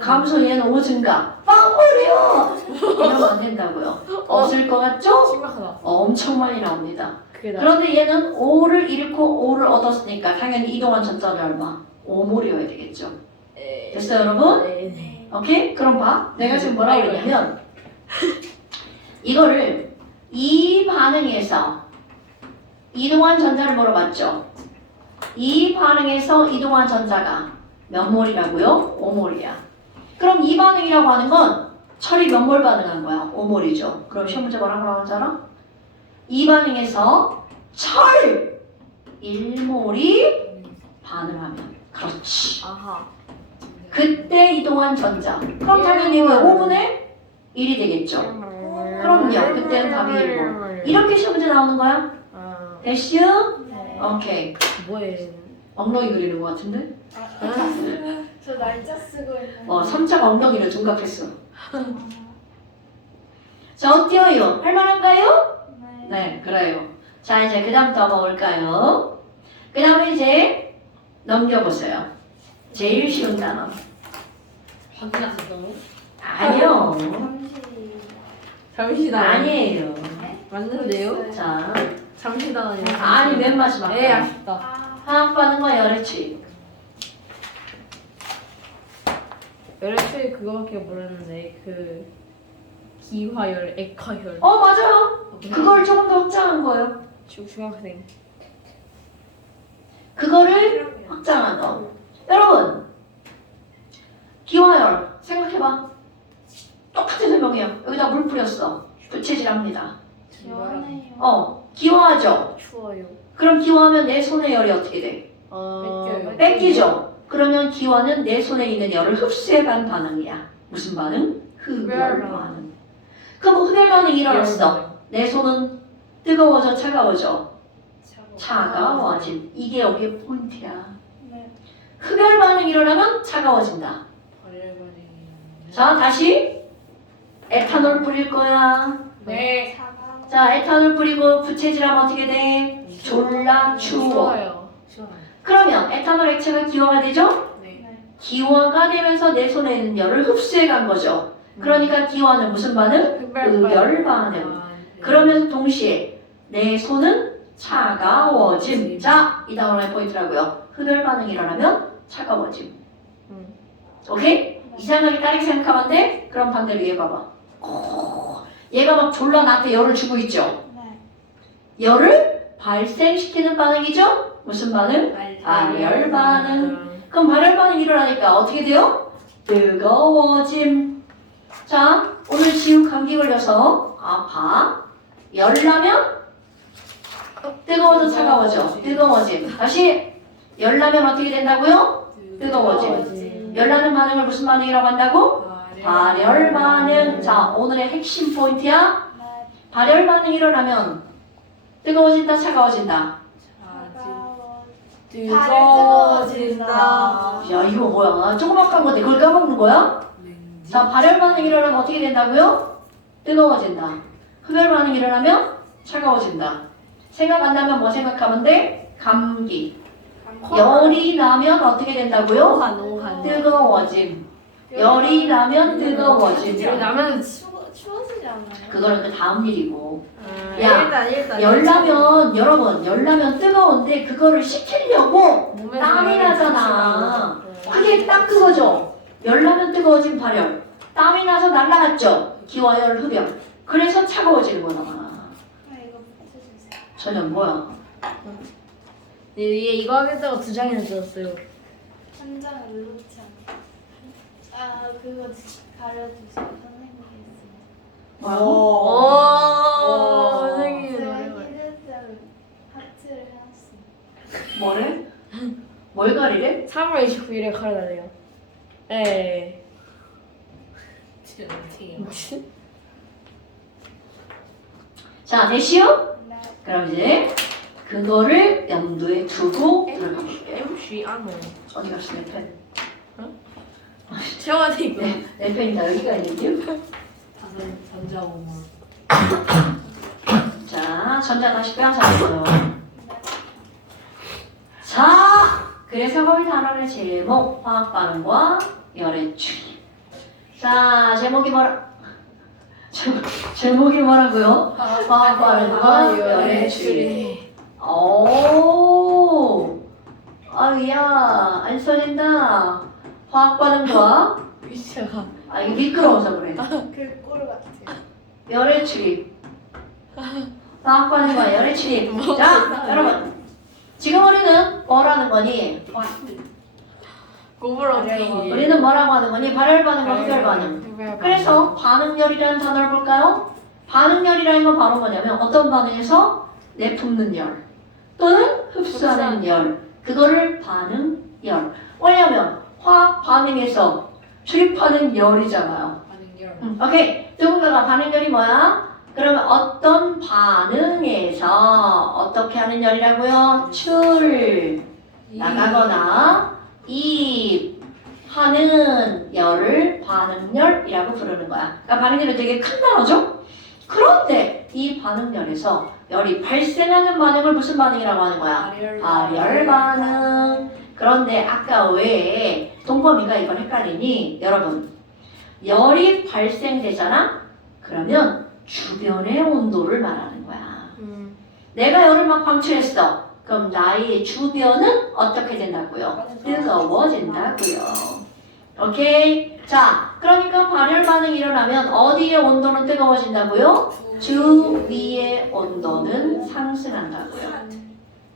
감소 얘는 5 증가. 빵몰이요! 이러면 안 된다고요. 없을 것 같죠? 심각하다. 엄청 많이 나옵니다. 그게 나. 그런데 얘는 5를 잃고 5를 얻었으니까 당연히 이동한 전자는 얼마? 5몰이어야 되겠죠. 됐어요 여러분? 네. 오케이? 그럼 봐. 내가 지금 뭐라고 했냐면 이거를 이 반응에서 이동한 전자를 물어봤죠. 이 반응에서 이동한 전자가 몇 몰이라고요? 5몰이야. 그럼 이 반응이라고 하는 건 철이 몇 몰 반응한 거야? 5몰이죠. 그럼 시험 문제 뭐라고 나오는지 알아? 이 반응에서 철 1몰이 반응하면 그렇지. 아하. 그때 이동한 전자. 그럼 당연히 왜 5분의 1이 되겠죠. 그럼요. 그때는 답이 1몰. 이렇게 시험 문제 나오는 거야? 아, 됐슈? 네. 오케이. 뭐해? 엉덩이 그리는 것 같은데? 저 날짜 쓰고 있는. 3차가 엉덩이를 둔갑했어. 자, 어때요? 할만한가요? 네. 네, 그래요. 자, 이제 그 다음 또 한번 볼까요? 그 다음에 이제 넘겨보세요. 제일 쉬운 단어. 확인하셨어요? 아니요. 잠시. 아니에요. 맞는데요? 자, 잠시단어요. 아니, 맨 마지막. 네, 아쉽다. 아. 화학 반응과 열의 추이. 열애초에 그거밖에 모르는데 그 기화열, 액화열. 맞아요. 그걸 조금 더 확장한 거예요. 중학생. 그거를 확장한 거. 여러분, 기화열 생각해봐. 똑같은 설명이에요. 여기다 물 뿌렸어. 부채질합니다. 시원해요. 기화하죠. 추워요. 그럼 기화하면 내 손의 열이 어떻게 돼? 뺏겨요. 뺏기죠. 그러면 기화는 내 손에 있는 열을 흡수해간 반응이야. 무슨 반응? 흡열 반응. 그럼 흡열 반응이 일어났어. 내 손은 뜨거워져, 차가워져? 차가워짐. 이게 여기 포인트야. 네. 흡열 반응이 일어나면 차가워진다. 자, 다시 에탄올 뿌릴 거야. 네. 차가워. 자, 에탄올 뿌리고 부채질하면 어떻게 돼? 졸라 추워. 추워요. 그러면 에탄올 액체가 기화가 되죠? 네. 기화가 되면서 내 손에 있는 열을 흡수해 간 거죠. 그러니까 기화는 무슨 반응? 흡열 반응. 그러면서 동시에 내 손은 차가워짐. 자, 이 다음에 포인트라고요. 흡열 반응이 일어나면 차가워짐. 오케이? 이상하게 다르게 생각하면 안 돼? 그럼 반대로 얘 봐봐. 얘가 막 졸라 나한테 열을 주고 있죠? 네. 열을 발생시키는 반응이죠? 무슨 반응? 발열 반응. 그럼 발열 반응이 일어나니까 어떻게 돼요? 뜨거워짐. 자, 오늘 지우 감기 걸려서 아파. 열 나면 뜨거워서 차가워져. 뜨거워짐. 다시 열 나면 어떻게 된다고요? 뜨거워짐. 열 나는 반응을 무슨 반응이라고 한다고? 발열 반응. 자, 오늘의 핵심 포인트야. 네. 발열 반응이 일어나면 뜨거워진다, 차가워진다. 차가워. 뜨거워진다. 야, 이거 뭐야? 조그맣게 한 건데 그걸 까먹는 거야? 자, 발열 반응이 일어나면 어떻게 된다고요? 뜨거워진다. 흡열 반응이 일어나면 차가워진다. 생각 안 나면 뭐 생각하면 돼? 감기. 열이 나면 어떻게 된다고요? 오한. 뜨거워짐. 열이 나면 뜨거워짐. 열이 나면 추워지지 않아요? 그거는 그 다음 일이고. 아, 야, 일단 열라면 여러분 열라면 뜨거운데 그거를 식히려고 몸에 땀이 들어가는 나잖아. 식히려고. 그게 딱 그거죠. 열라면 뜨거워진 발열. 땀이 나서 날라갔죠. 기와열 흡연. 그래서 차가워지는 거잖아. 아 이거 붙여주세요. 전혀 뭐야? 네, 위에 이거 하겠다고 2장이나 들었어요. 한 장을 놓지 않고. 아 그거 가려주세요. 선생님이 했습니다. 뭐라고? 오, 선생님. 제가 히든을 하트를 해놨습니다. 뭐래? 뭘 가리래? 3월 29일에 가려달래요. 네. 자, 됐시요? 네. 그럼 이제 그거를 염두에 두고 들어가볼게요. MC 안노. 어디 갔어 내 펜? 채워야 이거. 내 펜이 다 여기가 있는데요? 전자고문. 자, 전자 다시 빼앗아줬어요. 자, 그래서 거기 단원의 제목, 화학 반응과 열의 추리. 자, 제목이 제목이 뭐라고요? 화학 반응과 열의 추리. 오, 아야, 안 써진다. 화학 반응과 위치가. 아 이게 미끄러워서 그래. 그 꼴 같아요. 열의 출입. 화학 반응과 열의 출입. 자, 여러분. 지금 우리는 뭐라는 거니? 고브로키. 우리는 뭐라고 하는 거니? 발열 반응과 흡열 반응. 그래서 반응열이라는 단어를 볼까요? 반응열이라는 건 바로 뭐냐면 어떤 반응에서 내뿜는 열 또는 흡수하는 열. 그거를 반응열. 왜냐면 화학 반응에서 출입하는 열이잖아요. 반응열. 오케이. 누군가가 반응열이 뭐야? 그러면 어떤 반응에서 어떻게 하는 열이라고요? 나가거나 입하는 열을 반응열이라고 부르는 거야. 그러니까 반응열은 되게 큰 단어죠? 그런데 이 반응열에서 열이 발생하는 반응을 무슨 반응이라고 하는 거야? 발열 반응. 그런데 아까 왜 동범이가 이걸 헷갈리니? 여러분, 열이 발생되잖아? 그러면 주변의 온도를 말하는 거야. 내가 열을 막 방출했어. 그럼 나의 주변은 어떻게 된다고요? 뜨거워진다고요. 오케이? 자, 그러니까 발열 반응이 일어나면 어디의 온도는 뜨거워진다고요? 주위의 온도는 상승한다고요.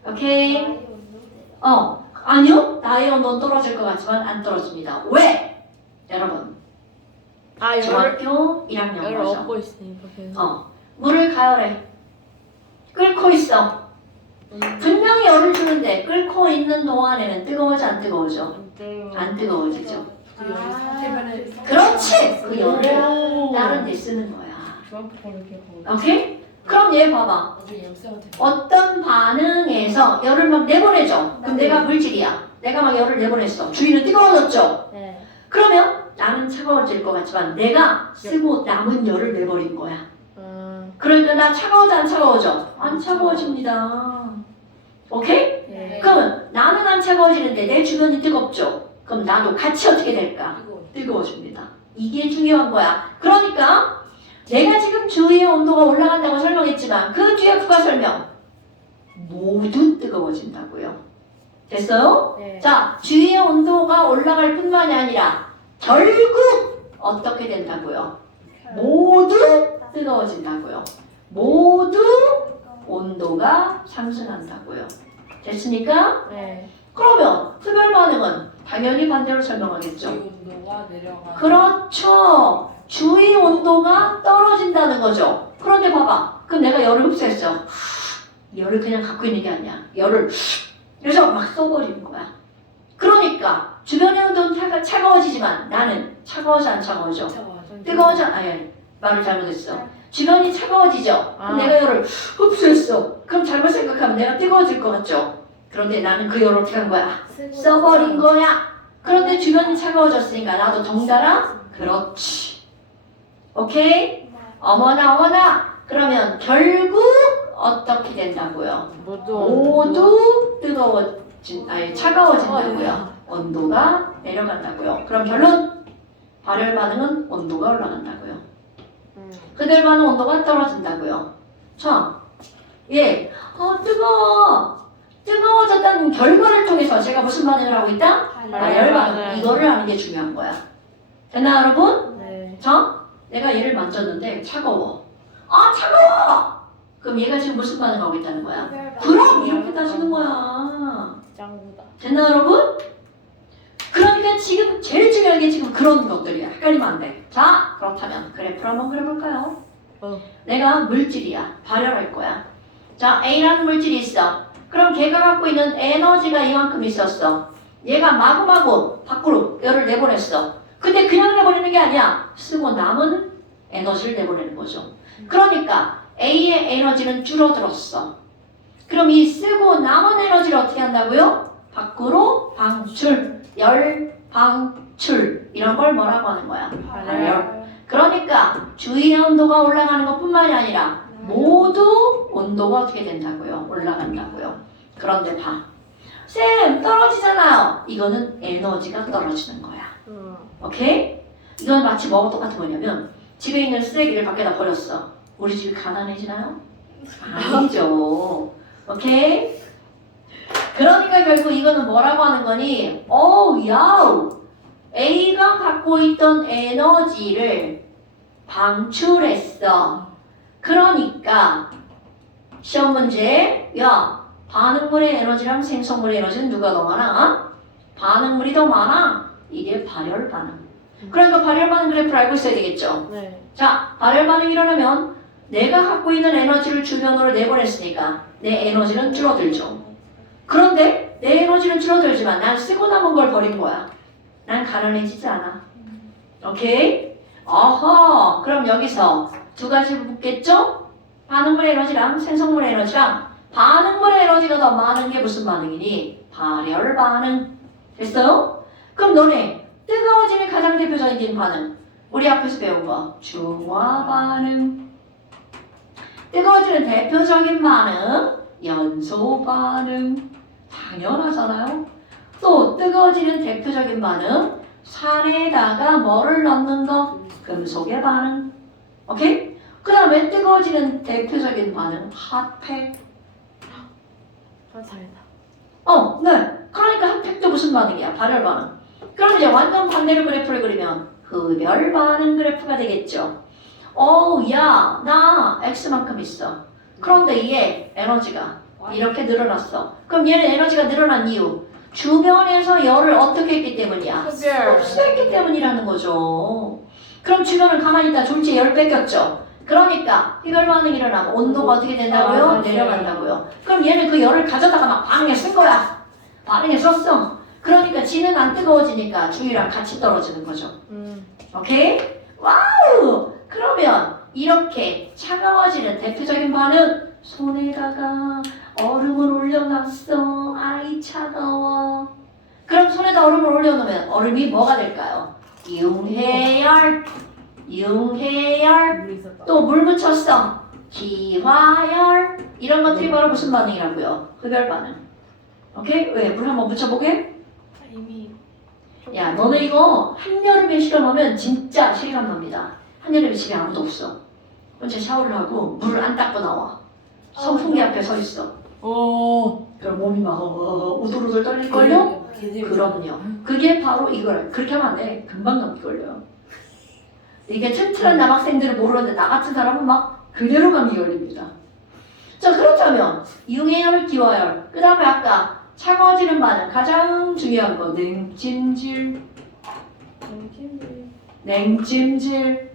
오케이? 아니요. 나의 온도는 떨어질 것 같지만 안 떨어집니다. 왜? 여러분, 아, 열을 중학교 1학년 열을 거죠. 얻고 있으니까 그래서. 물을 가열해. 끓고 있어. 분명히 열을 주는데 끓고 있는 동안에는 뜨거워져 안 뜨거워져? 안 뜨거워지죠. 그렇지! 그 열을 다른 데 쓰는 거야. 오케이? 그럼 얘 봐봐. 어떤 반응에서 열을 막 내보내죠. 그럼 내가 물질이야. 내가 막 열을 내보냈어. 주위는 뜨거워졌죠. 네. 그러면 나는 차가워질 것 같지만 내가 쓰고 남은 열을 내버린 거야. 그러니까 나 차가워져 안 차가워져? 안 차가워집니다. 오케이? 네. 그러면 나는 안 차가워지는데 내 주변이 뜨겁죠? 그럼 나도 같이 어떻게 될까? 뜨거워집니다. 이게 중요한 거야. 그러니까 내가 지금 주위의 온도가 올라간다고 설명했지만 그 뒤에 부가 설명 모두 뜨거워진다고요. 됐어요? 네. 자, 주위의 온도가 올라갈 뿐만이 아니라 결국 어떻게 된다고요? 모두 뜨거워진다고요. 모두 온도가 상승한다고요. 됐습니까? 네. 그러면 흡열 반응은 당연히 반대로 설명하겠죠. 온도가 내려가. 그렇죠. 주위 온도가 떨어진다는 거죠. 그런데 봐봐. 그럼 내가 열을 흡수했어. 열을 그냥 갖고 있는 게 아니야. 열을 그래서 막 쏘버리는 거야. 그러니까 주변의 온도는 차가워지지만 나는 차가워져 안 차가워져? 뜨거워져? 아니, 말을 잘못했어. 주변이 차가워지죠? 그럼 내가 열을 흡수했어. 그럼 잘못 생각하면 내가 뜨거워질 것 같죠? 그런데 나는 그 열을 어떻게 한 거야? 써버린 거야. 그런데 주변이 차가워졌으니까 나도 덩달아? 그렇지. 오케이? 어머나. 그러면 결국 어떻게 된다고요? 모두 차가워진다고요. 온도가 내려간다고요. 그럼 결론? 발열 반응은 온도가 올라간다고요. 그들 반응 온도가 떨어진다고요. 자, 예, 뜨거워졌다는 결과를 통해서 제가 무슨 반응을 하고 있다? 발열 반응. 이거를 하는 게 중요한 거야. 됐나 여러분? 네. 자, 내가 얘를 만졌는데 차가워. 아, 차가워! 그럼 얘가 지금 무슨 반응하고 있다는 거야? 그럼 이렇게 따지는 거야. 짱구다. 됐나 여러분? 그러니까 지금 제일 중요한 게 지금 그런 것들이야. 헷갈리면 안 돼. 자, 그렇다면 그래프를 한번 그려볼까요? 내가 물질이야. 발열할 거야. 자, A라는 물질이 있어. 그럼 걔가 갖고 있는 에너지가 이만큼 있었어. 얘가 마구마구 밖으로 열을 내보냈어. 근데 그냥 내보내는 게 아니야. 쓰고 남은 에너지를 내보내는 거죠. 그러니까 A의 에너지는 줄어들었어. 그럼 이 쓰고 남은 에너지를 어떻게 한다고요? 밖으로 방출, 열 방출 이런 걸 뭐라고 하는 거야? 발열. 그러니까 주위의 온도가 올라가는 것뿐만이 아니라 모두 온도가 어떻게 된다고요? 올라간다고요. 그런데 봐. 쌤 떨어지잖아요. 이거는 에너지가 떨어지는 거야. 오케이? 이건 마치 뭐가 똑같은 거냐면 집에 있는 쓰레기를 밖에다 버렸어. 우리 집이 가난해지나요? 아니죠. 오케이? 그러니까 결국 이거는 뭐라고 하는 거니? 야우! A가 갖고 있던 에너지를 방출했어. 그러니까 시험 문제 야 반응물의 에너지랑 생성물의 에너지는 누가 더 많아? 반응물이 더 많아. 이게 발열 반응. 그러니까 발열 반응 그래프를 알고 있어야 되겠죠. 네. 자, 발열 반응이 일어나면 내가 갖고 있는 에너지를 주변으로 내보냈으니까 내 에너지는 줄어들죠. 그런데 내 에너지는 줄어들지만 난 쓰고 남은 걸 버린 거야. 난 가난해지지 않아. 오케이? 어허. 그럼 여기서 두 가지 묻겠죠? 반응물의 에너지랑 생성물의 에너지랑 반응물의 에너지가 더 많은 게 무슨 반응이니? 발열 반응. 됐어요? 그럼 너네 뜨거워짐이 가장 대표적인 반응. 우리 앞에서 배운 거. 중화 반응. 뜨거워지는 대표적인 반응. 연소 반응. 당연하잖아요. 또 뜨거워지는 대표적인 반응. 산에다가 뭐를 넣는 거? 금속의 반응. 오케이? 그 다음에 뜨거워지는 대표적인 반응. 핫팩. 다행이다. 네. 그러니까 핫팩도 무슨 반응이야? 발열 반응. 그럼 이제 완전 반대로 그래프를 그리면 흡열 반응 그래프가 되겠죠. 야, 나 X만큼 있어. 그런데 얘 에너지가 이렇게 늘어났어. 그럼 얘는 에너지가 늘어난 이유. 주변에서 열을 어떻게 했기 때문이야? 흡수했기 때문이라는 거죠. 그럼 주변을 가만히 있다 졸지에 열 뺏겼죠. 그러니까 흡열 반응이 일어나면 온도가 어떻게 된다고요? 내려간다고요. 그럼 얘는 그 열을 가져다가 막 반응에 쓴 거야. 반응에 썼어. 그러니까 지는 안 뜨거워지니까 주위랑 같이 떨어지는 거죠. 오케이? 와우! 그러면 이렇게 차가워지는 대표적인 반응. 손에다가 얼음을 올려놨어. 아이 차가워. 그럼 손에다 얼음을 올려놓으면 얼음이 뭐가 될까요? 융해열. 융해열. 물이 있었다. 또 물 묻혔어. 기화열. 이런 것들이 바로 무슨 반응이라고요? 흡열 반응. 오케이? 왜? 물 한번 묻혀보게? 이미 야, 너네 이거 한여름에 실험하면 진짜 실감 납니다. 한여름에 집에 아무도 없어. 혼자 샤워를 하고 물을 안 닦고 나와. 선풍기 앞에 서 있어. 그럼 몸이 막 우들우들 떨릴걸요? 그럼요. 그게 바로 이걸. 그렇게 하면 안 돼. 금방 감기 걸려요. 이게 튼튼한 남학생들은 모르는데 나 같은 사람은 막 그대로 감기 걸립니다. 자, 그렇다면 융해열, 기화열. 그 다음에 아까 차가워지는 반응. 가장 중요한 거. 냉찜질. 냉찜질.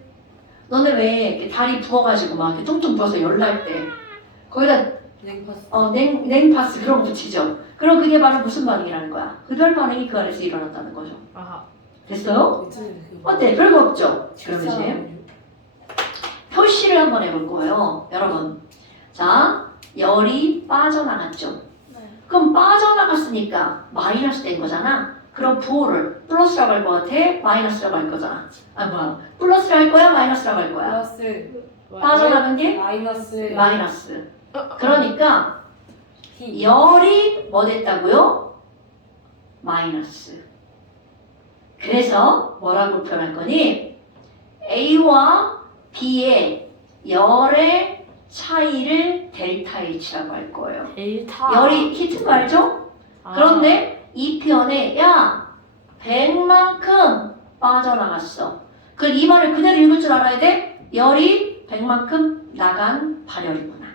너네 왜 이렇게 다리 부어가지고 막 이렇게 퉁퉁 부어서 열날 때 거기다 냉파스 그런 거 붙이죠. 그럼 그게 바로 무슨 반응이라는 거야? 흡열 반응이 그 안에서 일어났다는 거죠. 아하. 됐어요? 어때? 별거 없죠? 그럼 이제 표시를 한번 해볼 거예요. 여러분. 자, 열이 빠져나갔죠. 네. 그럼 빠져나갔으니까 마이너스 된 거잖아. 그럼 부호를 플러스라고 할 것 같아? 마이너스라고 할 거잖아. 플러스라고 할 거야? 마이너스라고 할 거야? 플러스. 빠져나간 게? 마이너스. 마이너스. 그러니까 열이 뭐 됐다고요? 마이너스. 그래서 뭐라고 표현할 거니? A와 B의 열의 차이를 델타 H라고 할 거예요. 델타. 열이 히트 말죠? 아. 그런데 이 편에 야 100만큼 빠져나갔어. 그 이 말을 그대로 읽을 줄 알아야 돼. 열이 100만큼 나간 발열이구나.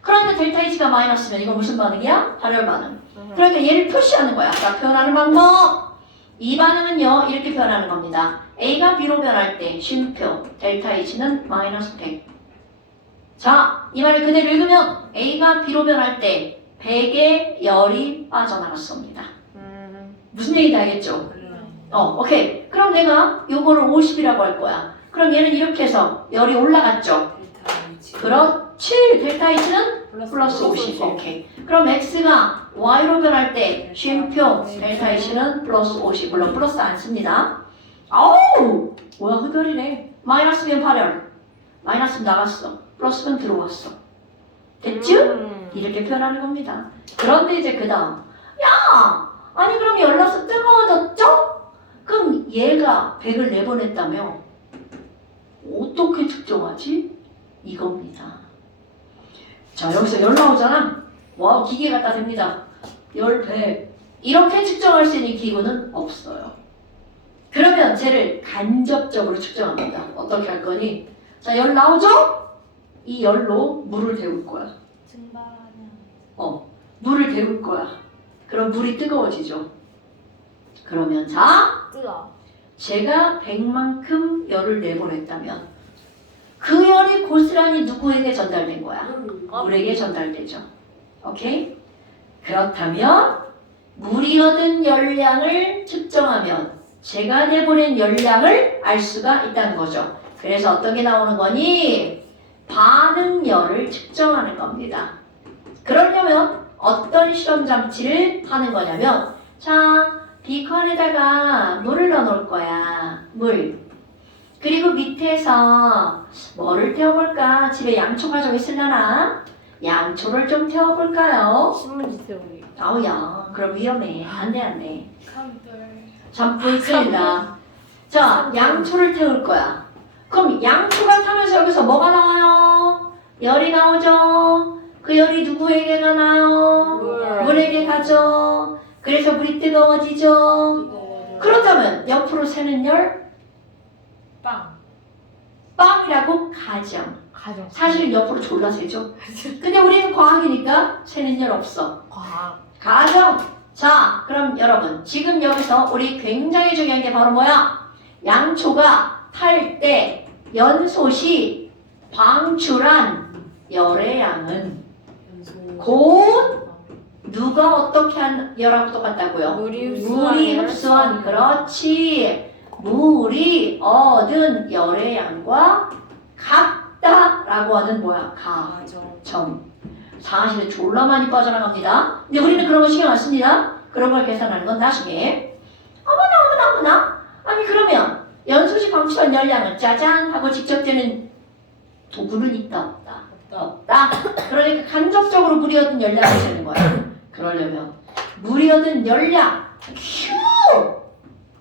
그러니까 델타 H가 마이너스면 이거 무슨 반응이야? 발열 반응. 그러니까 얘를 표시하는 거야. 아까 표현하는 방법. 이 반응은요 이렇게 표현하는 겁니다. A가 B로 변할 때 쉼표 델타 H는 마이너스 100. 자, 이 말을 그대로 읽으면 A가 B로 변할 때 100의 열이 빠져나갔습니다. 무슨 얘기인지 알겠죠? 오케이. 그럼 내가 요거를 50이라고 할 거야. 그럼 얘는 이렇게 해서 열이 올라갔죠? 그렇지. 델타 H는 플러스 50. 오케이. 그럼 X가 Y로 변할 때 쉼표 델타 H는 플러스 50. 물론 플러스 안 씁니다. 아우! 뭐야 흡열이네. 마이너스면 발열. 마이너스 나갔어. 플러스면 들어왔어. 됐죠? 이렇게 표현하는 겁니다. 그런데 이제 그 다음 야! 아니 그럼 열나서 뜨거워졌죠? 그럼 얘가 100을 내보냈다며 어떻게 측정하지? 이겁니다. 자 여기서 열 나오잖아. 와 기계 갖다 댑니다. 열 100. 이렇게 측정할 수 있는 기구는 없어요. 그러면 쟤를 간접적으로 측정합니다. 어떻게 할 거니? 자 열 나오죠? 이 열로 물을 데울 거야. 증발하는. 물을 데울 거야. 그럼 물이 뜨거워지죠. 그러면 자, 뜨거. 제가 100만큼 열을 내보냈다면 그 열이 고스란히 누구에게 전달된 거야? 물에게 전달되죠. 오케이? 그렇다면 물이 얻은 열량을 측정하면 제가 내보낸 열량을 알 수가 있다는 거죠. 그래서 어떤 게 나오는 거니? 반응열을 측정하는 겁니다. 그러려면 어떤 실험 장치를 하는 거냐면 자, 비컨에다가 물을 넣어 놓을 거야. 물. 그리고 밑에서 뭐를 태워볼까? 집에 양초 가지고 있으려나? 양초를 좀 태워볼까요? 신문지 태우기. 아우야, 그럼 위험해. 안 돼, 안 돼. 산불. 잔불이 끓인다. 자, 양초를 태울 거야. 그럼 양초가 타면서 여기서 뭐가 나와요? 열이 나오죠? 그 열이 누구에게 가나요? 물에게 가죠. 그래서 물이 뜨거워지죠. 그렇다면 옆으로 새는 열? 빵이라고 가정. 가정. 사실 옆으로 졸라 새죠. 근데 우리는 과학이니까 새는 열 없어. 과학. 가정. 자, 그럼 여러분 지금 여기서 우리 굉장히 중요한 게 바로 뭐야? 양초가 탈 때 연솥이 방출한 열의 양은 곧 누가 어떻게 한 열하고 똑같다고요? 물이 흡수한 그렇지. 물이 얻은 열의 양과 같다라고 하는 뭐야? 가정. 사실은 졸라 많이 빠져나갑니다. 근데 우리는 그런 거 신경 안 씁니다. 그런 걸 계산하는 건 나중에. 어머나. 아니 그러면 연소시 방출한 열량은 짜잔 하고 직접되는 도구는 있다 없다. 그러니까 간접적으로 물이 얻은 열량을 재는 거야. 그러려면 물이 얻은 열량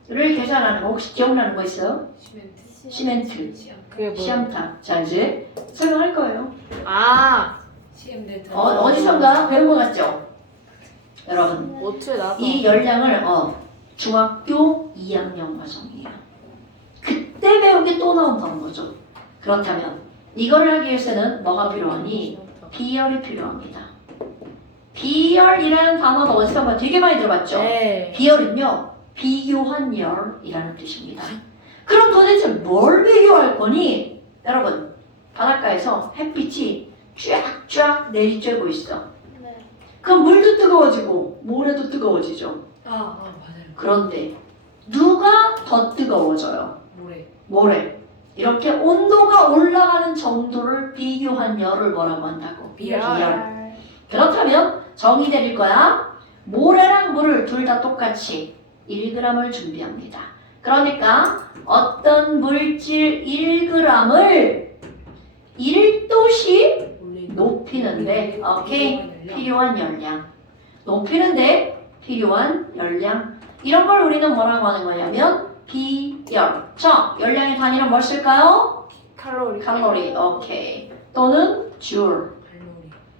Q를 계산하는 거 혹시 기억나는 거 있어요? 시멘트. 그게 뭐? 시험탑. 자 이제 설명할 거예요. 아. 어디선가 배운 거 같죠? 여러분 어떻게 나도. 이 열량을 중학교 2학년 과정이에요. 그때 배운 게 또 나온다는 거죠. 그렇다면 이거를 하기 위해서는 뭐가 필요하니? 비열이 필요합니다. 비열이라는 단어가 어디서 한번 되게 많이 들어봤죠? 네. 비열은요 비교한 열이라는 뜻입니다. 그럼 도대체 뭘 비교할 거니? 여러분 바닷가에서 햇빛이 쫙쫙 내리쬐고 있어. 네. 그럼 물도 뜨거워지고 모래도 뜨거워지죠. 맞아요. 그런데 누가 더 뜨거워져요? 모래. 이렇게 온도가 올라가는 정도를 비교한 열을 뭐라고 한다고? 비열. 그렇다면 정의 내릴 거야. 모래랑 물을 둘 다 똑같이 1g을 준비합니다. 그러니까 어떤 물질 1g을 1도씩 높이는데 필요한 열량. 높이는데 필요한 열량. 이런 걸 우리는 뭐라고 하는 거냐면 비열. 자, 열량의 단위는 뭘 쓸까요? 칼로리. 오케이. 또는 줄.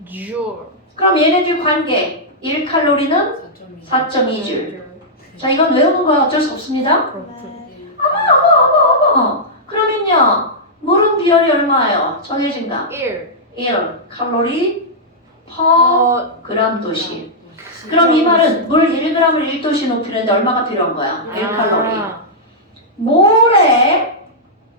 줄. 그럼 얘네들 관계 1칼로리는 4.2줄. 자, 이건 외우는 거야. 어쩔 수 없습니다. 네. 그러면요. 물은 비율이 얼마예요? 정해진다. 1. 1칼로리 퍼 그램 도시. 그럼 이 말은 물 1g을 1도씨 높이는데 얼마가 필요한 거야? 1칼로리. 물에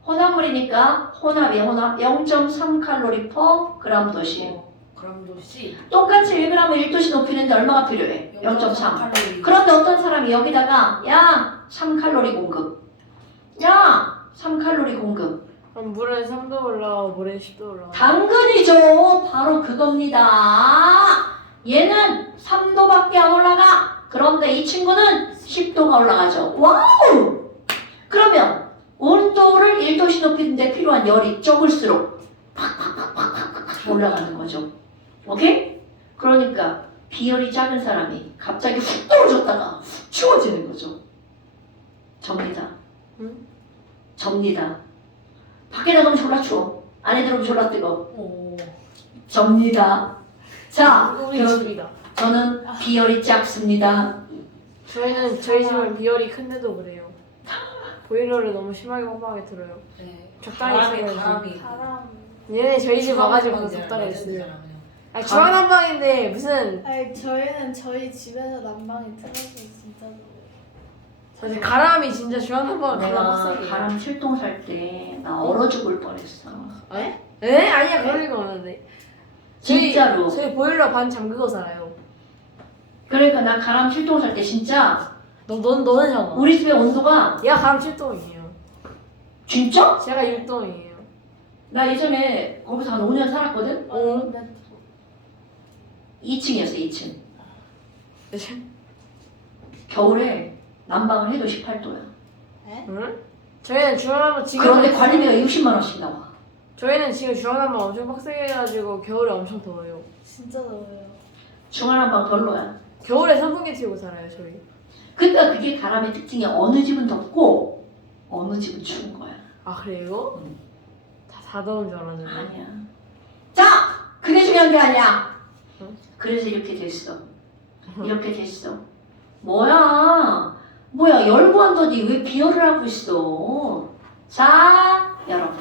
혼합물이니까 혼합 0.3칼로리 퍼 그램 도시. 그럼도 C. 똑같이 1g을 1도씨 높이는데 얼마가 필요해? 0.3. 칼로리. 그런데 어떤 사람이 여기다가 야 3칼로리 공급. 야 3칼로리 공급. 그럼 물은 3도 올라가고 물은 10도 올라가고. 당근이죠. 바로 그겁니다. 얘는 3도밖에 안 올라가. 그런데 이 친구는 10도가 올라가죠. 와우! 그러면 온도를 1도씩 높이는데 필요한 열이 적을수록 팍팍팍팍팍 올라가는 거죠. 오케이? 그러니까 비열이 작은 사람이 갑자기 훅 떨어졌다가 훅 추워지는 거죠. 접니다. 응? 접니다. 밖에 나가면 졸라 추워. 안에 들어오면 졸라 뜨거. 오. 접니다. 자, 우리 그럼 집이다. 저는 비열이 작습니다. 저희 집은 비열이 큰데도 그래요. 보일러를 너무 심하게 뻔뻔하게 틀어요. 네. 적당히 틀어야지. 바람이. 바람. 얘네 저희 집 와가지고 바람이 적당히 이제 했어요. 그냥. 아 주한한방인데 무슨 아니 저희는 저희 집에서 난방이 틀어서 진짜 사실 가람이 진짜 주한한방을 가장 내가 빡세게. 바람 출동 살 때 나 얼어 죽을 뻔했어. 에? 아니야 그럴 리가 없는데. 진짜로. 저희 보일러 반 잠그고 살아요. 그러니까 나 바람 출동 살 때 진짜 너는 잖아. 우리 집의 온도가 얘가 가람 7동이에요. 진짜? 제가 6동이에요. 나 예전에 거기서 한 5년 살았거든? 어? 2층이었어 2층. 겨울에 난방을 해도 18도야. 응? 저희는 주한한방 지금 그런데 관리비가 60만 원씩 나와. 저희는 지금 주한한방 엄청 빡세게 해가지고 겨울에 엄청 더워요. 진짜 더워요. 중간난방 별로야. 겨울에 선풍기 틀고 살아요 저희. 그러니까 그게 바람의 특징이 어느 집은 덥고 어느 집은 추운 거야. 아 그래요? 다 더운 줄 알았는데. 아니야. 자, 그게 중요한 게 아니야. 응? 그래서 이렇게 됐어. 이렇게 됐어. 뭐야 열구한더니 왜 비열을 하고 있어? 자, 여러분.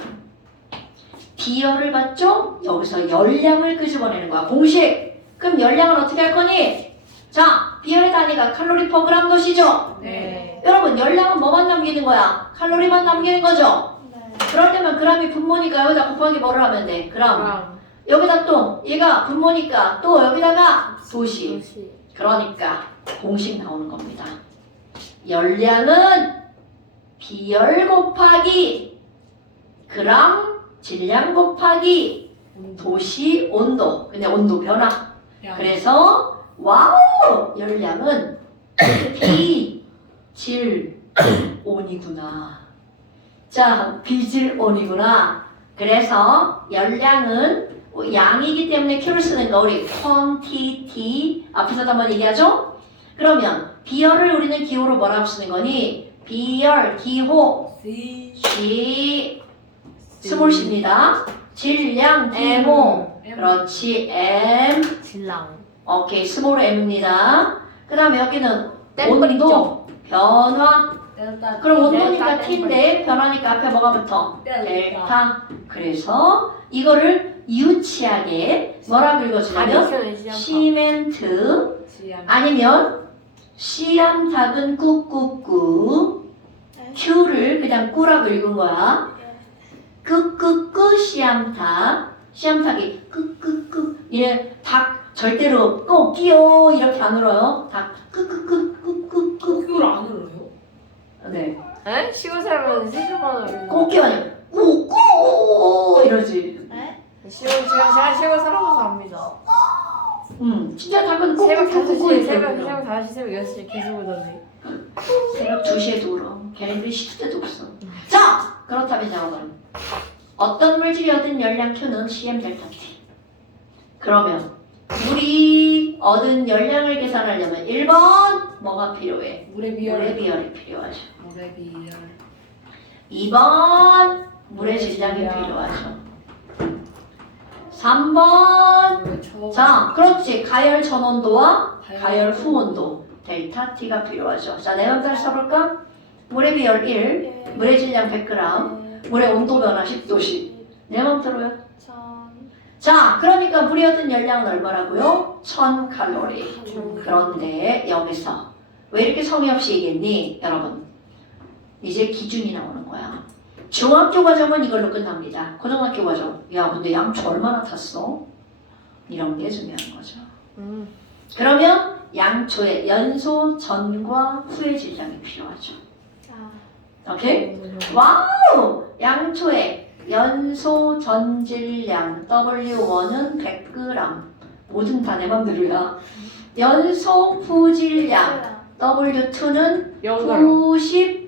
비열을 받죠? 여기서 열량을 끄집어내는 거야. 공식. 그럼 열량을 어떻게 할 거니? 자, 비열의 단위가 칼로리 퍼 그램 도시죠? 네. 여러분, 열량은 뭐만 남기는 거야? 칼로리만 남기는 거죠? 네. 그럴 때면 그램이 분모니까 여기다 곱하기 뭐를 하면 돼? 그램. 그럼 여기다 또 얘가 분모니까 또 여기다가 도시. 도시. 그러니까 공식 나오는 겁니다. 열량은 비열 곱하기 그램 질량 곱하기 도시 온도. 그냥 온도 변화. 그래서 와우 열량은 비 질 온이구나. 자 비질 온이구나. 그래서 열량은 양이기 때문에 Q를 쓰는 거 우리 quantity 앞에서도 한번 얘기하죠? 그러면 비열을 우리는 기호로 뭐라고 쓰는 거니? 비열 기호 G 스몰 C입니다. 질량 기호 그렇지 M 질랑. 오케이 스몰 M입니다. 그 다음에 여기는 템플 온도 있죠? 변화 그럼 온도니까 델타 T인데 변화니까 앞에 뭐가 붙어? 델타. 델타. 그래서 이거를 유치하게 뭐라고 읽어주냐면 시멘트 아니면 시암탉은 꾹꾹꾹 Q를 그냥 꾸라고 읽은 거야. 끄끄끄 시암탉이 끄끄끄 얘 닭 절대로 꼭 끼요 이렇게 안 울어요. 닭 끄끄끄끄끄끄 그걸 안 울어요? 네. 에? 시골 살면 세조만으로. 꼭 끼요 아니면 꾸꾸 이러지. 네? 제가 시골 살아봐서 압니다. 진짜 닭은 새벽 꾸꾸꾸꾸 5시, 이러고. 새벽 5시, 새벽 6시 계속 오더니. 새벽 2시에도 울어. 걔네들이 시킬 때도 없어. 자! 그렇다면 여러분 어떤 물질이 얻은 열량 Q는 CM 델타 T. 그러면 물이 얻은 열량을 계산하려면 1번 뭐가 필요해? 물의 물의 비열. 비열이 필요하죠. 물의 비열. 2번 물의 질량이 필요하죠. 3번. 자, 그렇지. 가열 전온도와 가열 후온도 델타 T가 필요하죠. 자, 네 번째 써볼까? 물의 비열 1, 물의 질량 100g, 물의 온도 변화 10도씩. 네 번째로요. 자, 그러니까 물이 얻은 열량은 얼마라고요? 1000칼로리. 그런데 여기서 왜 이렇게 성의 없이 얘기했니? 여러분, 이제 기준이 나오는 거야. 중학교 과정은 이걸로 끝납니다. 고등학교 과정. 야, 근데 양초 얼마나 탔어? 이런 게 중요한 거죠. 그러면 양초의 연소 전과 후의 질량이 필요하죠. 오케이? 와우! 양초의 연소 전질량 W1은 100g. 뭐든 다 내 맘대로야. 연소 후질량 W2는 90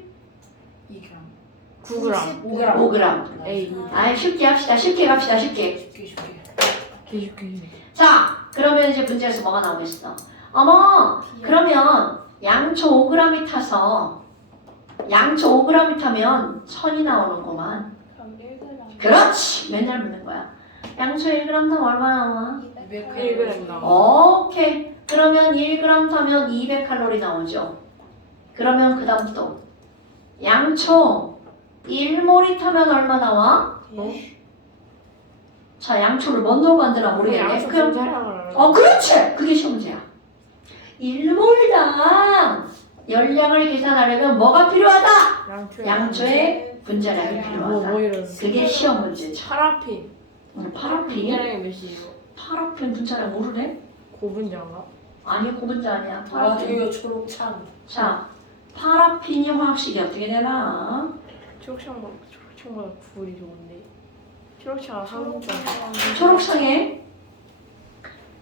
9g. 5g. 에이. 아, 쉽게 합시다. 쉽게 갑시다. 쉽게. 개죽개. 자, 그러면 이제 문제에서 뭐가 나오겠어? 어머, 그러면 양초 5g이 타서 양초 5g이 타면 1000이 나오는구만. 그럼 1g. 그렇지. 맨날 묻는 거야. 양초 1g 타면 얼마 나와? 1g 나와. 오케이. 그러면 1g 타면 200칼로리 나오죠. 그러면 그 다음 또 양초 1몰이 타면 얼마 나와? 자, 양초를 먼저 만드나 모르겠네. 그럼 그렇지. 그게 시험 문제야. 1몰당 열량을 계산하려면 뭐가 필요하다? 양초의 분자량이 필요하다. 뭐 이런. 그게 시험 문제죠. 파라핀. 파라핀? 분자량이 몇이에요? 파라핀 분자량 모르네? 고분자인가? 아니, 고분자 아니야. 아, 파라핀. 이거 초록창. 자, 파라핀이 화학식이 어떻게 되나? 초록창보다 굴이 좋은데. 초록창은 한국장. 초록창에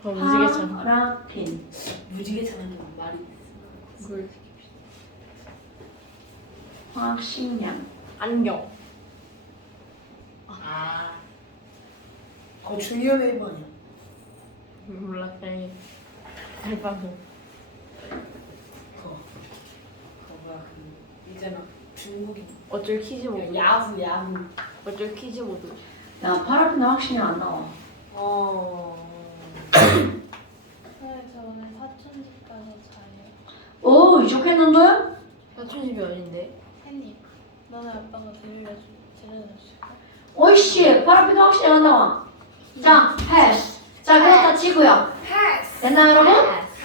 무지개창. 파라핀. 무지개창은 말이. 굴. 화학식량. 안경. 아. 그거 중요한 1번이야. 몰라. 그냥 알바는. 그거 뭐야 그 있잖아. 중국인. 어쩔 키즈 모드. 야후. 어쩔 키즈 모드. 야, 파라핀 화학식량 안 나와. 선생님 저 오늘 사춘집 가서 자요. 오, 이족했는데? 사춘집이 어딘데? 햇님, 너네 아빠가 데려다줄까? 오이씨, 파라핀 화학식량 안 나와. 자, 패스. 자, 그렇다 치고요. 됐나요, 여러분?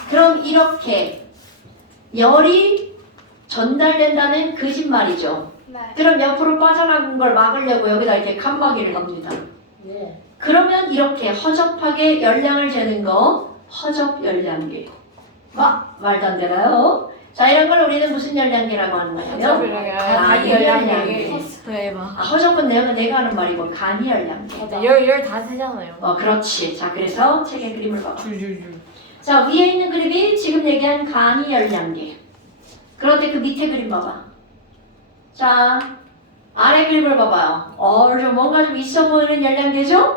그럼 이렇게 열이 전달된다는 거짓말이죠. 네. 그럼 옆으로 빠져나간 걸 막으려고 여기다 이렇게 칸막이를 합니다. 네. 그러면 이렇게 허접하게 열량을 재는 거 허접 열량계. 말도 안 되나요? 자, 이런 걸 우리는 무슨 열량계라고 하는 거냐면 간이 열량계. 대박. 허접한 내용은 내가 하는 말이고 간이 열량계. 열다 세잖아요. 그렇지. 자, 그래서 책의 그림을 봐봐. 줄줄줄. 자, 위에 있는 그림이 지금 얘기한 간이 열량계. 그런데 그 밑에 그림 봐봐. 자, 아래 그림을 봐봐요. 좀 뭔가 좀 있어 보이는 열량계죠?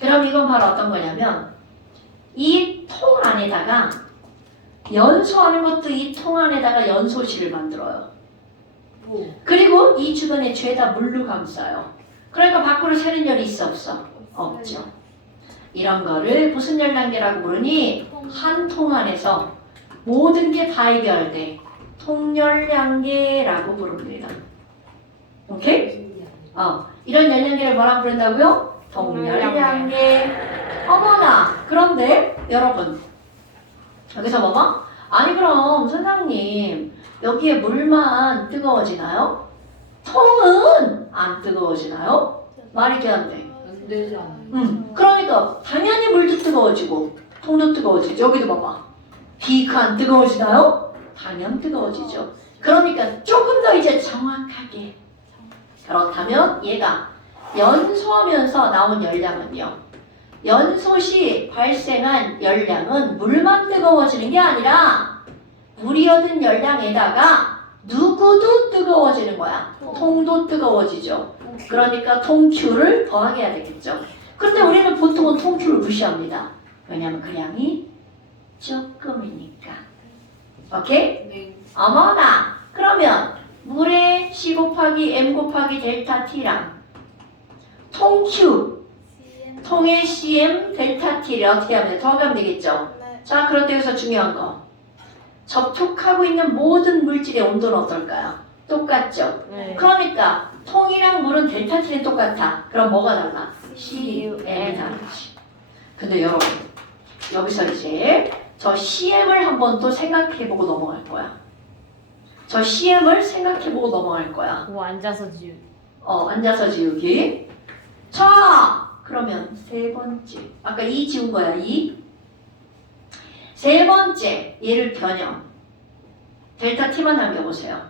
그럼 이건 바로 어떤 거냐면 이 통 안에다가 연소하는 것도 이 통 안에다가 연소실을 만들어요. 그리고 이 주변에 죄다 물로 감싸요. 그러니까 밖으로 새는 열이 있어 없어? 없죠. 이런 거를 무슨 열량계라고 부르니? 한 통 안에서 모든 게 다 해결돼. 통열량계라고 부릅니다. 오케이? 이런 열량계를 뭐라고 부른다고요? 통열량계. 어머나! 그런데 여러분 여기서 뭐가? 아니 그럼 선생님 여기에 물만 뜨거워지나요? 통은 안 뜨거워지나요? 말이 돼 안 돼? 안 되지 않아. 그러니까 당연히 물도 뜨거워지고 통도 뜨거워지죠. 여기도 봐봐. 비가 안 뜨거워지나요? 당연 뜨거워지죠. 그러니까 조금 더 이제 정확하게 그렇다면 얘가 연소하면서 나온 열량은요. 연소 시 발생한 열량은 물만 뜨거워지는 게 아니라 물이 얻은 열량에다가 누구도 뜨거워지는 거야. 통도 뜨거워지죠. 그러니까 통Q를 더하게 해야 되겠죠. 그런데 우리는 보통은 통Q를 무시합니다. 왜냐하면 그 양이 조금이니까. 오케이? 네. 어머나! 그러면 물의 C 곱하기 곱하기 M 곱하기 델타 T랑 통 Q 통의 CM 델타 T를 어떻게 하면 돼? 더하면 되겠죠? 네. 자, 그런데 여기서 중요한 거. 접촉하고 있는 모든 물질의 온도는 어떨까요? 똑같죠? 네. 그러니까 통이랑 물은 델타 T는 똑같아. 그럼 뭐가 달라? CM이 다르지. 근데 여러분, 여기서 이제 저 CM을 한번 또 생각해보고 넘어갈 거야. 저 CM을 생각해보고 넘어갈 거야. 뭐 앉아서 지우. 앉아서 지우기. 자, 그러면 세 번째. 아까 2 지운 거야, 2. 세 번째, 얘를 변형. 델타 T만 남겨보세요.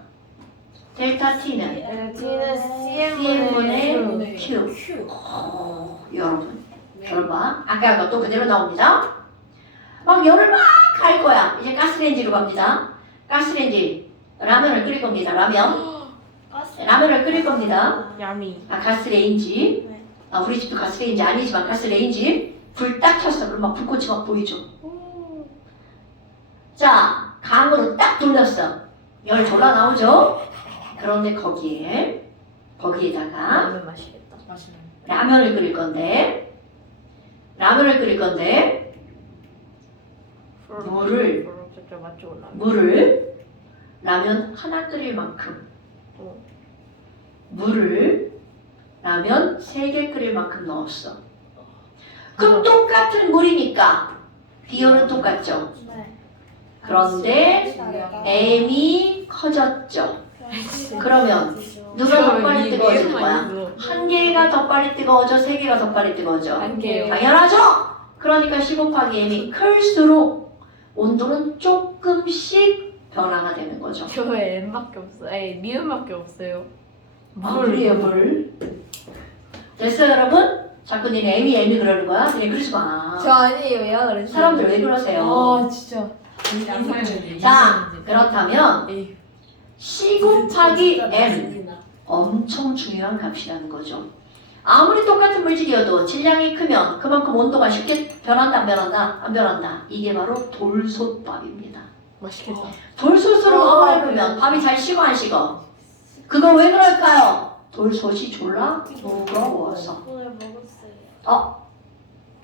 델타 T는 T는 CM분의 Q. Q. 여러분, 여러분 봐. 아까 것도 그대로 나옵니다. 막 열을 막 갈 거야. 이제 가스레인지로 갑니다. 가스레인지. 라면을 끓일 겁니다. 라면을 끓일 겁니다. 야미. 가스레인지. 네. 우리 집도 가스레인지 아니지만 가스레인지. 불 딱 켰어. 그럼 막 불꽃이 막 보이죠. 자, 강으로 딱 돌렸어. 열 졸라 나오죠? 그런데 거기에다가 라면 맛있겠다. 맛있네. 라면을 끓일 건데 물을 라면 하나 끓일 만큼 물을 라면 3개 끓일 만큼 넣었어. 그럼 똑같은 물이니까 비율은 똑같죠. 네. 그런데 M이 커졌죠. 그러면 누가 더 빨리 뜨거워지는 거야? 한 개가 더 빨리 뜨거워져, 3개가 더 빨리 뜨거워져? 한 개요. 당연하죠? 그러니까 10 곱하기 M이 클수록 온도는 조금씩 변화가 되는 거죠. 저에 M밖에 없어. 에이 미음밖에 없어요. 물이에요, 물. 됐어요, 여러분? 자꾸 니네 M이 그러는 거야? 그냥 그러지 마. 저 아니에요. 얘가 그랬어. 사람들 왜 그러세요? 아 진짜. 자, 그렇다면 에이. C 곱하기 M 엄청 중요한 값이라는 거죠. 아무리 똑같은 물질이어도 질량이 크면 그만큼 온도가 쉽게 변한다, 안 변한다? 안 변한다. 이게 바로 돌솥밥입니다. 맛있겠다. 돌솥으로 밥을 끓으면 밥이 잘 식어 안 식어? 그거 왜 그럴까요? 돌솥이 졸라 부러워서. 오늘 먹었어요.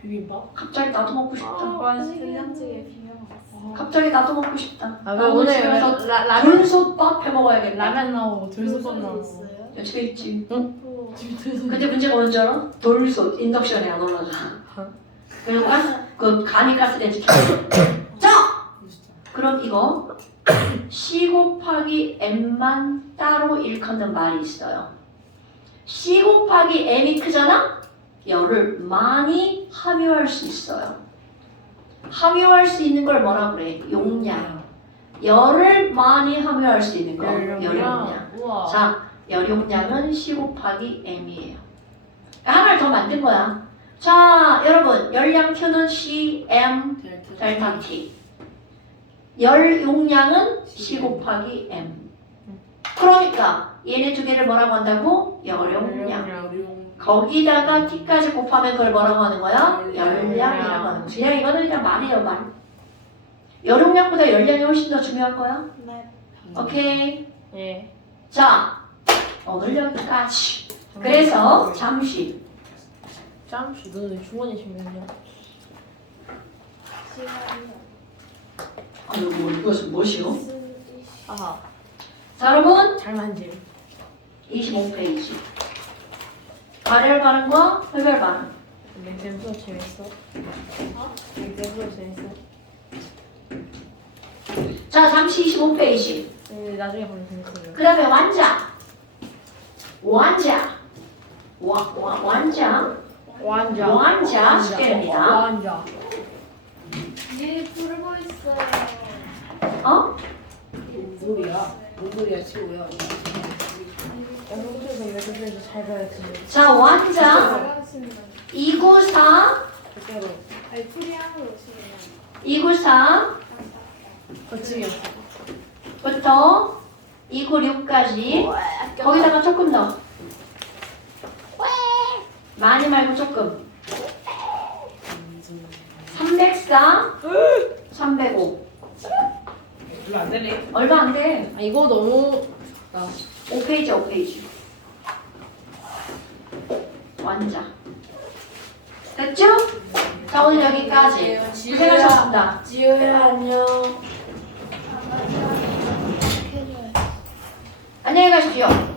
비빔밥? 갑자기 나도 먹고 싶다. 된장찌개 비벼 먹었어요. 갑자기 나도 먹고 싶다. 아, 나 오늘 집에 가서 라면 돌솥밥 해 먹어야겠다. 라면 나오고 돌솥밥 나오고. 있어요? 집에 있지. 또 근데 문제가 뭔지 알아? 돌솥 인덕션에 안 올라가. 그리고 그 간이 가스레인지 켜. 자, 그럼 이거 C 곱하기 M만 따로 일컫는 말이 있어요. C 곱하기 M이 크잖아? 열을 많이 함유할 수 있어요. 함유할 수 있는 걸 뭐라 그래? 용량. 열을 많이 함유할 수 있는 거. 열용량. 우와. 자, 열용량은 C 곱하기 M이에요. 하나를 더 만든 거야. 자, 여러분, 열량 Q는 C, M, 델타 T. 열 용량은 C 곱하기 M. 그러니까 얘네 두 개를 뭐라고 한다고? 열용량. 거기다가 T까지 곱하면 그걸 뭐라고 하는 거야? 열량이라고 하는 거야. 그냥 이거는 그냥 말이에요, 말. 열용량보다 열량이 훨씬 더 중요한 거야. 네. 오케이. 예. 자, 오늘 여기까지. 그래서 잠시 짬수 너는 중원이 지면요. 시간이요. 이것은 무엇이요? 아하. 자, 여러분 잘 만짐. 25페이지 발열 반응과 흡열 반응. 맹쌤 수업 재밌어? 맹쌤 수업 재밌어? 자, 잠시 25페이지. 네, 나중에 보면 재밌어요. 그 다음에 완자. 완자 숙제입니다. 완자. 얘 부르고 있어요. 어? 뭔 소리야 친구야. 영국에서 외국에서 잘 배웠지. 자, 완자 잘하시는 분. 294 그때로 아니 프리함으로 치면 294 거침이었어. 부터 296까지 거기다가 조금 넣어. 많이 말고 조금. 304 305 별로 안 되네. 얼마 안 돼. 아 이거 너무 5페이지 5페이지 5페이지. 완자. 됐죠? 자 오늘 여기까지. 고생하셨습니다. 지효야 안녕. 안녕히 가십시오.